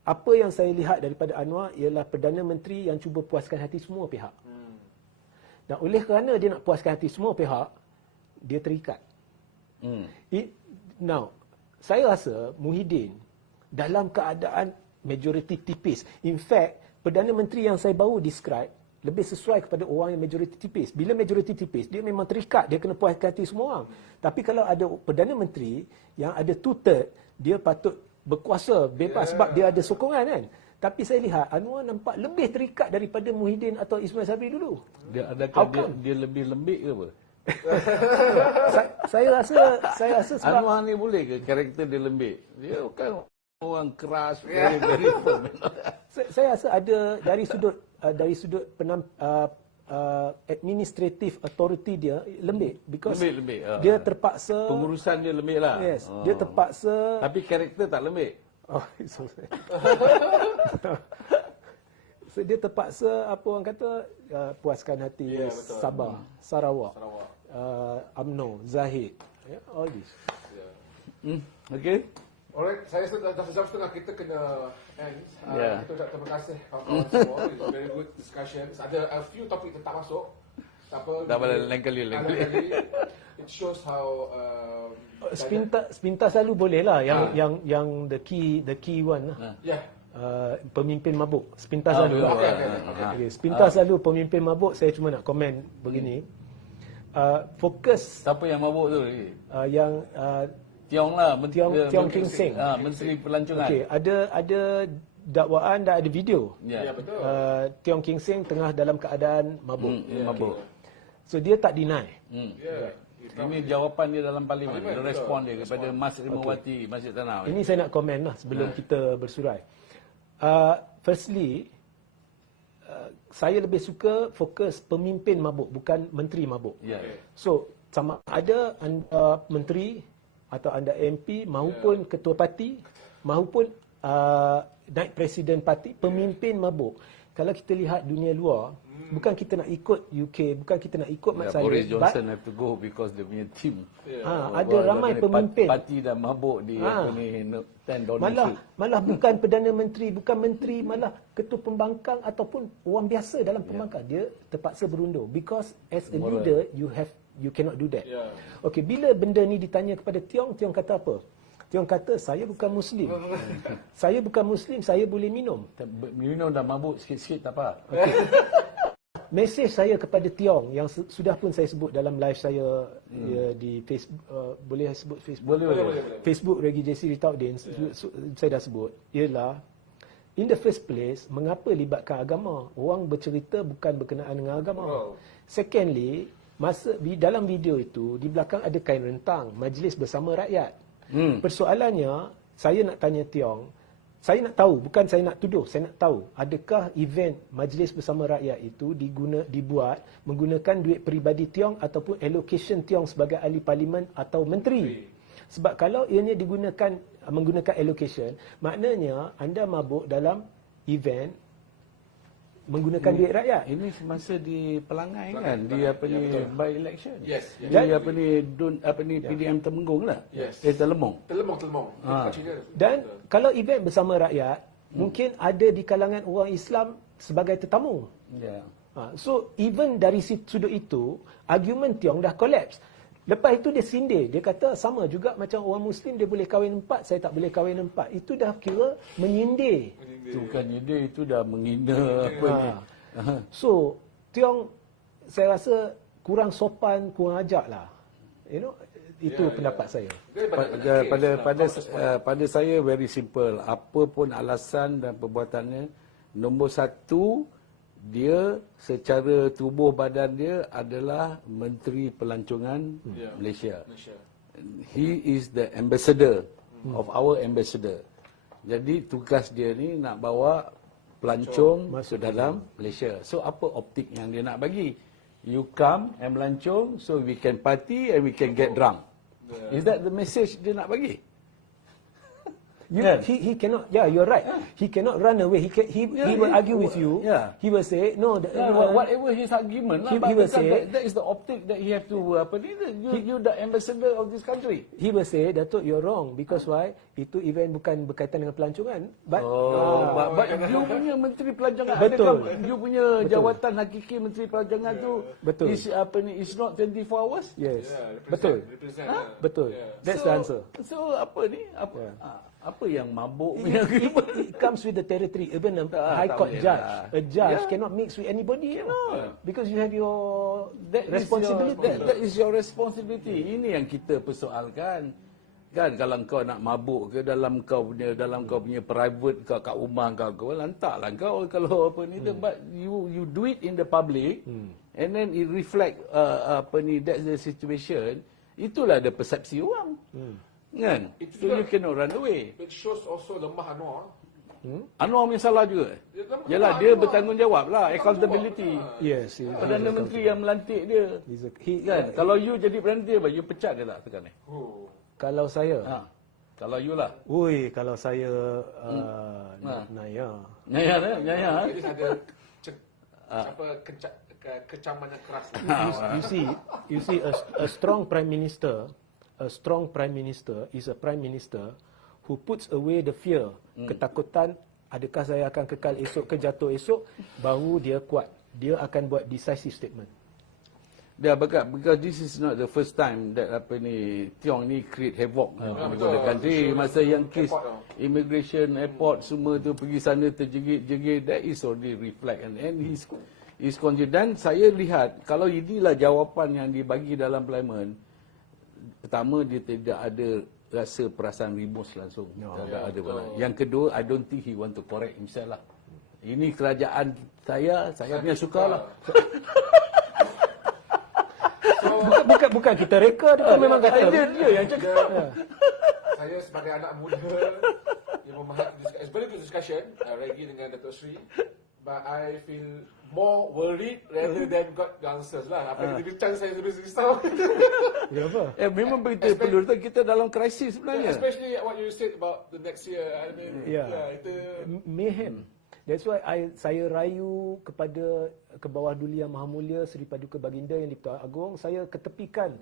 apa yang saya lihat daripada Anwar ialah Perdana Menteri yang cuba puaskan hati semua pihak. Dan oleh kerana dia nak puaskan hati semua pihak, dia terikat. Now, saya rasa Muhyiddin dalam keadaan majoriti tipis. In fact, Perdana Menteri yang saya baru describe lebih sesuai kepada orang yang majoriti tipis. Bila majoriti tipis, dia memang terikat, dia kena puaskan hati semua orang. Tapi kalau ada Perdana Menteri yang ada 2/3, dia patut berkuasa bebas sebab dia ada sokongan kan. Tapi saya lihat Anwar nampak lebih terikat daripada Muhyiddin atau Ismail Sabri dulu. Dia lebih lembik ke apa? Saya rasa sebab Anwar ni boleh ke karakter dia lembik? Dia bukan orang keras, very firm. Saya rasa ada dari sudut administrative authority dia lembik, because lembik. Dia terpaksa, pengurusan dia lembik lah. Yes, dia terpaksa. Tapi karakter tak lembik. So, dia terpaksa orang kata puaskan hati Sabah, Sarawak, UMNO, Zahid, all this. Okay. Alright, saya dah sejam setengah, kita kena end. Kita ucap terima kasih kawan-kawan semua. It's a very good discussion. Ada a few topik tak masuk. Tak apa. Dah balik lain kali. It shows how Spinta selalu boleh lah yang the key one lah. pemimpin mabuk. Sepintas lalu. Okay, sepintas lalu pemimpin mabuk, saya cuma nak komen begini. Fokus Siapa yang mabuk tu? yang Tiong lah. Tiong King Seng. Menteri Pelancongan. Okey, ada dakwaan dan ada video. Ya, betul. Tiong King Seng tengah dalam keadaan mabuk. Mabuk. So dia tak deny. Ini jawapan dia dalam parlimen. Dia respon dia kepada Mas Rimawati Masjid Tanah. Ini saya nak komen lah sebelum kita bersurai. Firstly, saya lebih suka fokus pemimpin mabuk, bukan menteri mabuk. Ya. So, sama ada anda menteri atau anda MP maupun ketua parti maupun naik presiden parti, pemimpin mabuk. Kalau kita lihat dunia luar, bukan kita nak ikut UK, bukan kita nak ikut mat saya. Boris Johnson have to go because dia punya team. Ada ramai pemimpin. Parti dah mabuk di Malah bukan Perdana Menteri, bukan menteri, malah ketua pembangkang ataupun orang biasa dalam pembangkang, dia terpaksa berundur because as a leader you cannot do that. Okey, bila benda ni ditanya kepada Tiong kata apa? Tiong kata, saya bukan Muslim. Saya bukan Muslim, saya boleh minum. Minum dah mabuk sikit-sikit tak apa. Mesej saya kepada Tiong yang sudah pun saya sebut dalam live saya di Facebook, boleh sebut Facebook? Boleh. Facebook Regi JC Ritaudin, saya dah sebut, ialah in the first place, mengapa libatkan agama? Orang bercerita bukan berkenaan dengan agama. Secondly, dalam video itu, di belakang ada kain rentang, majlis bersama rakyat. Persoalannya, saya nak tanya Tiong, saya nak tahu, bukan saya nak tuduh, saya nak tahu, adakah event majlis bersama rakyat itu dibuat menggunakan duit peribadi Tiong ataupun allocation Tiong sebagai ahli parlimen atau menteri? Sebab kalau ianya menggunakan allocation, maknanya anda mabuk dalam event menggunakan duit rakyat. Ini semasa di Pelangai kan, di by election. Yes. Di PDM Temenggung lah. Telemong. Dan kalau event bersama rakyat, mungkin ada di kalangan orang Islam sebagai tetamu. So even dari sudut itu, argument Tiong dah collapse. Lepas itu dia sindir, dia kata sama juga macam orang Muslim dia boleh kahwin 4, saya tak boleh kahwin 4. Itu dah kira menyindir. Itu bukan nyindir, itu dah menghina apa ni. So Tiong, saya rasa kurang sopan, kurang ajak lah. Itu pendapat saya. Pada saya very simple. Apa pun alasan dan perbuatannya, nombor satu, dia secara tubuh badan dia adalah Menteri Pelancongan Malaysia. He is the ambassador of our ambassador. Jadi tugas dia ni nak bawa pelancong masuk dalam Malaysia. So apa optik yang dia nak bagi? You come and melancong so we can party and we can get drunk. Is that the message dia nak bagi? He cannot. You're right. He cannot run away. He will argue with you. He will say no. Whatever his argument, he will say that is the optic that he have to. You the ambassador of this country. He will say, Datuk, you're wrong because why? Itu event bukan berkaitan dengan pelancongan. But you punya Menteri Pelancongan. Betul. You punya jawatan hakiki Menteri Pelancongan tu. Betul. Is not 24 hours. Yes. Betul. Betul. That's the answer. So apa ni? Apa yang mabuk? It comes with the territory. Even a high court judge, a judge cannot mix with anybody. Because you have your responsibility. That is your responsibility. Ini yang kita persoalkan. Kan kalau kau nak mabuk ke dalam kau punya private kau kat rumah kau lantaklah kau kalau apa ni, but you do it in the public and then it reflect that's the situation. Itulah the persepsi orang. Kan? So you cannot run away. It shows also lemah Anwar. Anwar punya salah juga. Yalah, dia bertanggungjawab lah, accountability. Yes. Perdana Menteri yang melantik dia. Kan? Kalau you jadi Perdana Menteri, you pecat ke tak tekan ni? Kalau saya, kalau you lah. kalau saya Naya. Jadi ada kecaman yang keras. You see a strong prime minister is a prime minister who puts away the fear, ketakutan, adakah saya akan kekal esok ke jatuh esok, baru dia kuat. Dia akan buat decisive statement. Yeah, because this is not the first time that apa ni Tiong ni create havoc in the country. Masa yang kes immigration airport semua tu pergi sana terjegit-jegit, that is already reflect and he's confident. Saya lihat kalau inilah jawapan yang dibagi dalam parlimen, pertama dia tidak ada rasa perasaan remorse langsung. Yang kedua, I don't think he want to correct himself lah. Ini kerajaan saya punya sukalah. Bukan kita reka, dia memang kata Dia yang cakap. Saya sebagai anak muda yang memahami it's very good discussion Reggie dengan Datuk Sri, but I feel more worried rather than got the answers lah. Apa yang kita bincang saya lebih risau. Kenapa? Memang kita perlu tahu kita dalam krisis sebenarnya. Especially what you said about the next year. I mean, itu mayhem. That's why saya rayu kepada ke bawah duli Yang Maha Mulia Seri Paduka Baginda Yang di-Pertuan Agong, saya ketepikan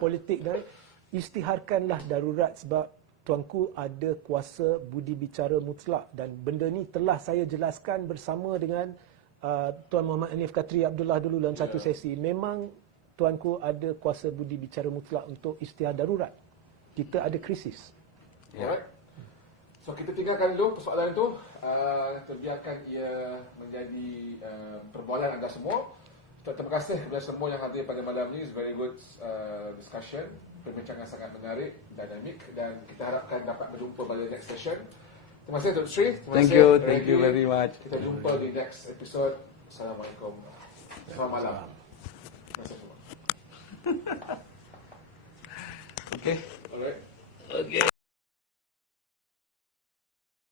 politik dan isytiharkanlah darurat sebab tuanku ada kuasa budi bicara mutlak dan benda ni telah saya jelaskan bersama dengan Tuan Muhammad Hanif Katri Abdullah dulu dalam satu sesi. Memang tuanku ada kuasa budi bicara mutlak untuk isytihar darurat. Kita ada krisis. Alright. So kita tinggalkan dulu persoalan itu, terbiarkan ia menjadi perbualan anda semua. Terima kasih kepada semua yang hadir pada malam ini. It's very good discussion, perbincangan sangat menarik, dinamik dan kita harapkan dapat berjumpa pada next session. Terima kasih Dr. Sri. Thank you very much. Kita jumpa di next episode. Assalamualaikum. Selamat malam. Terima kasih semua. Okay. Alright. Okay.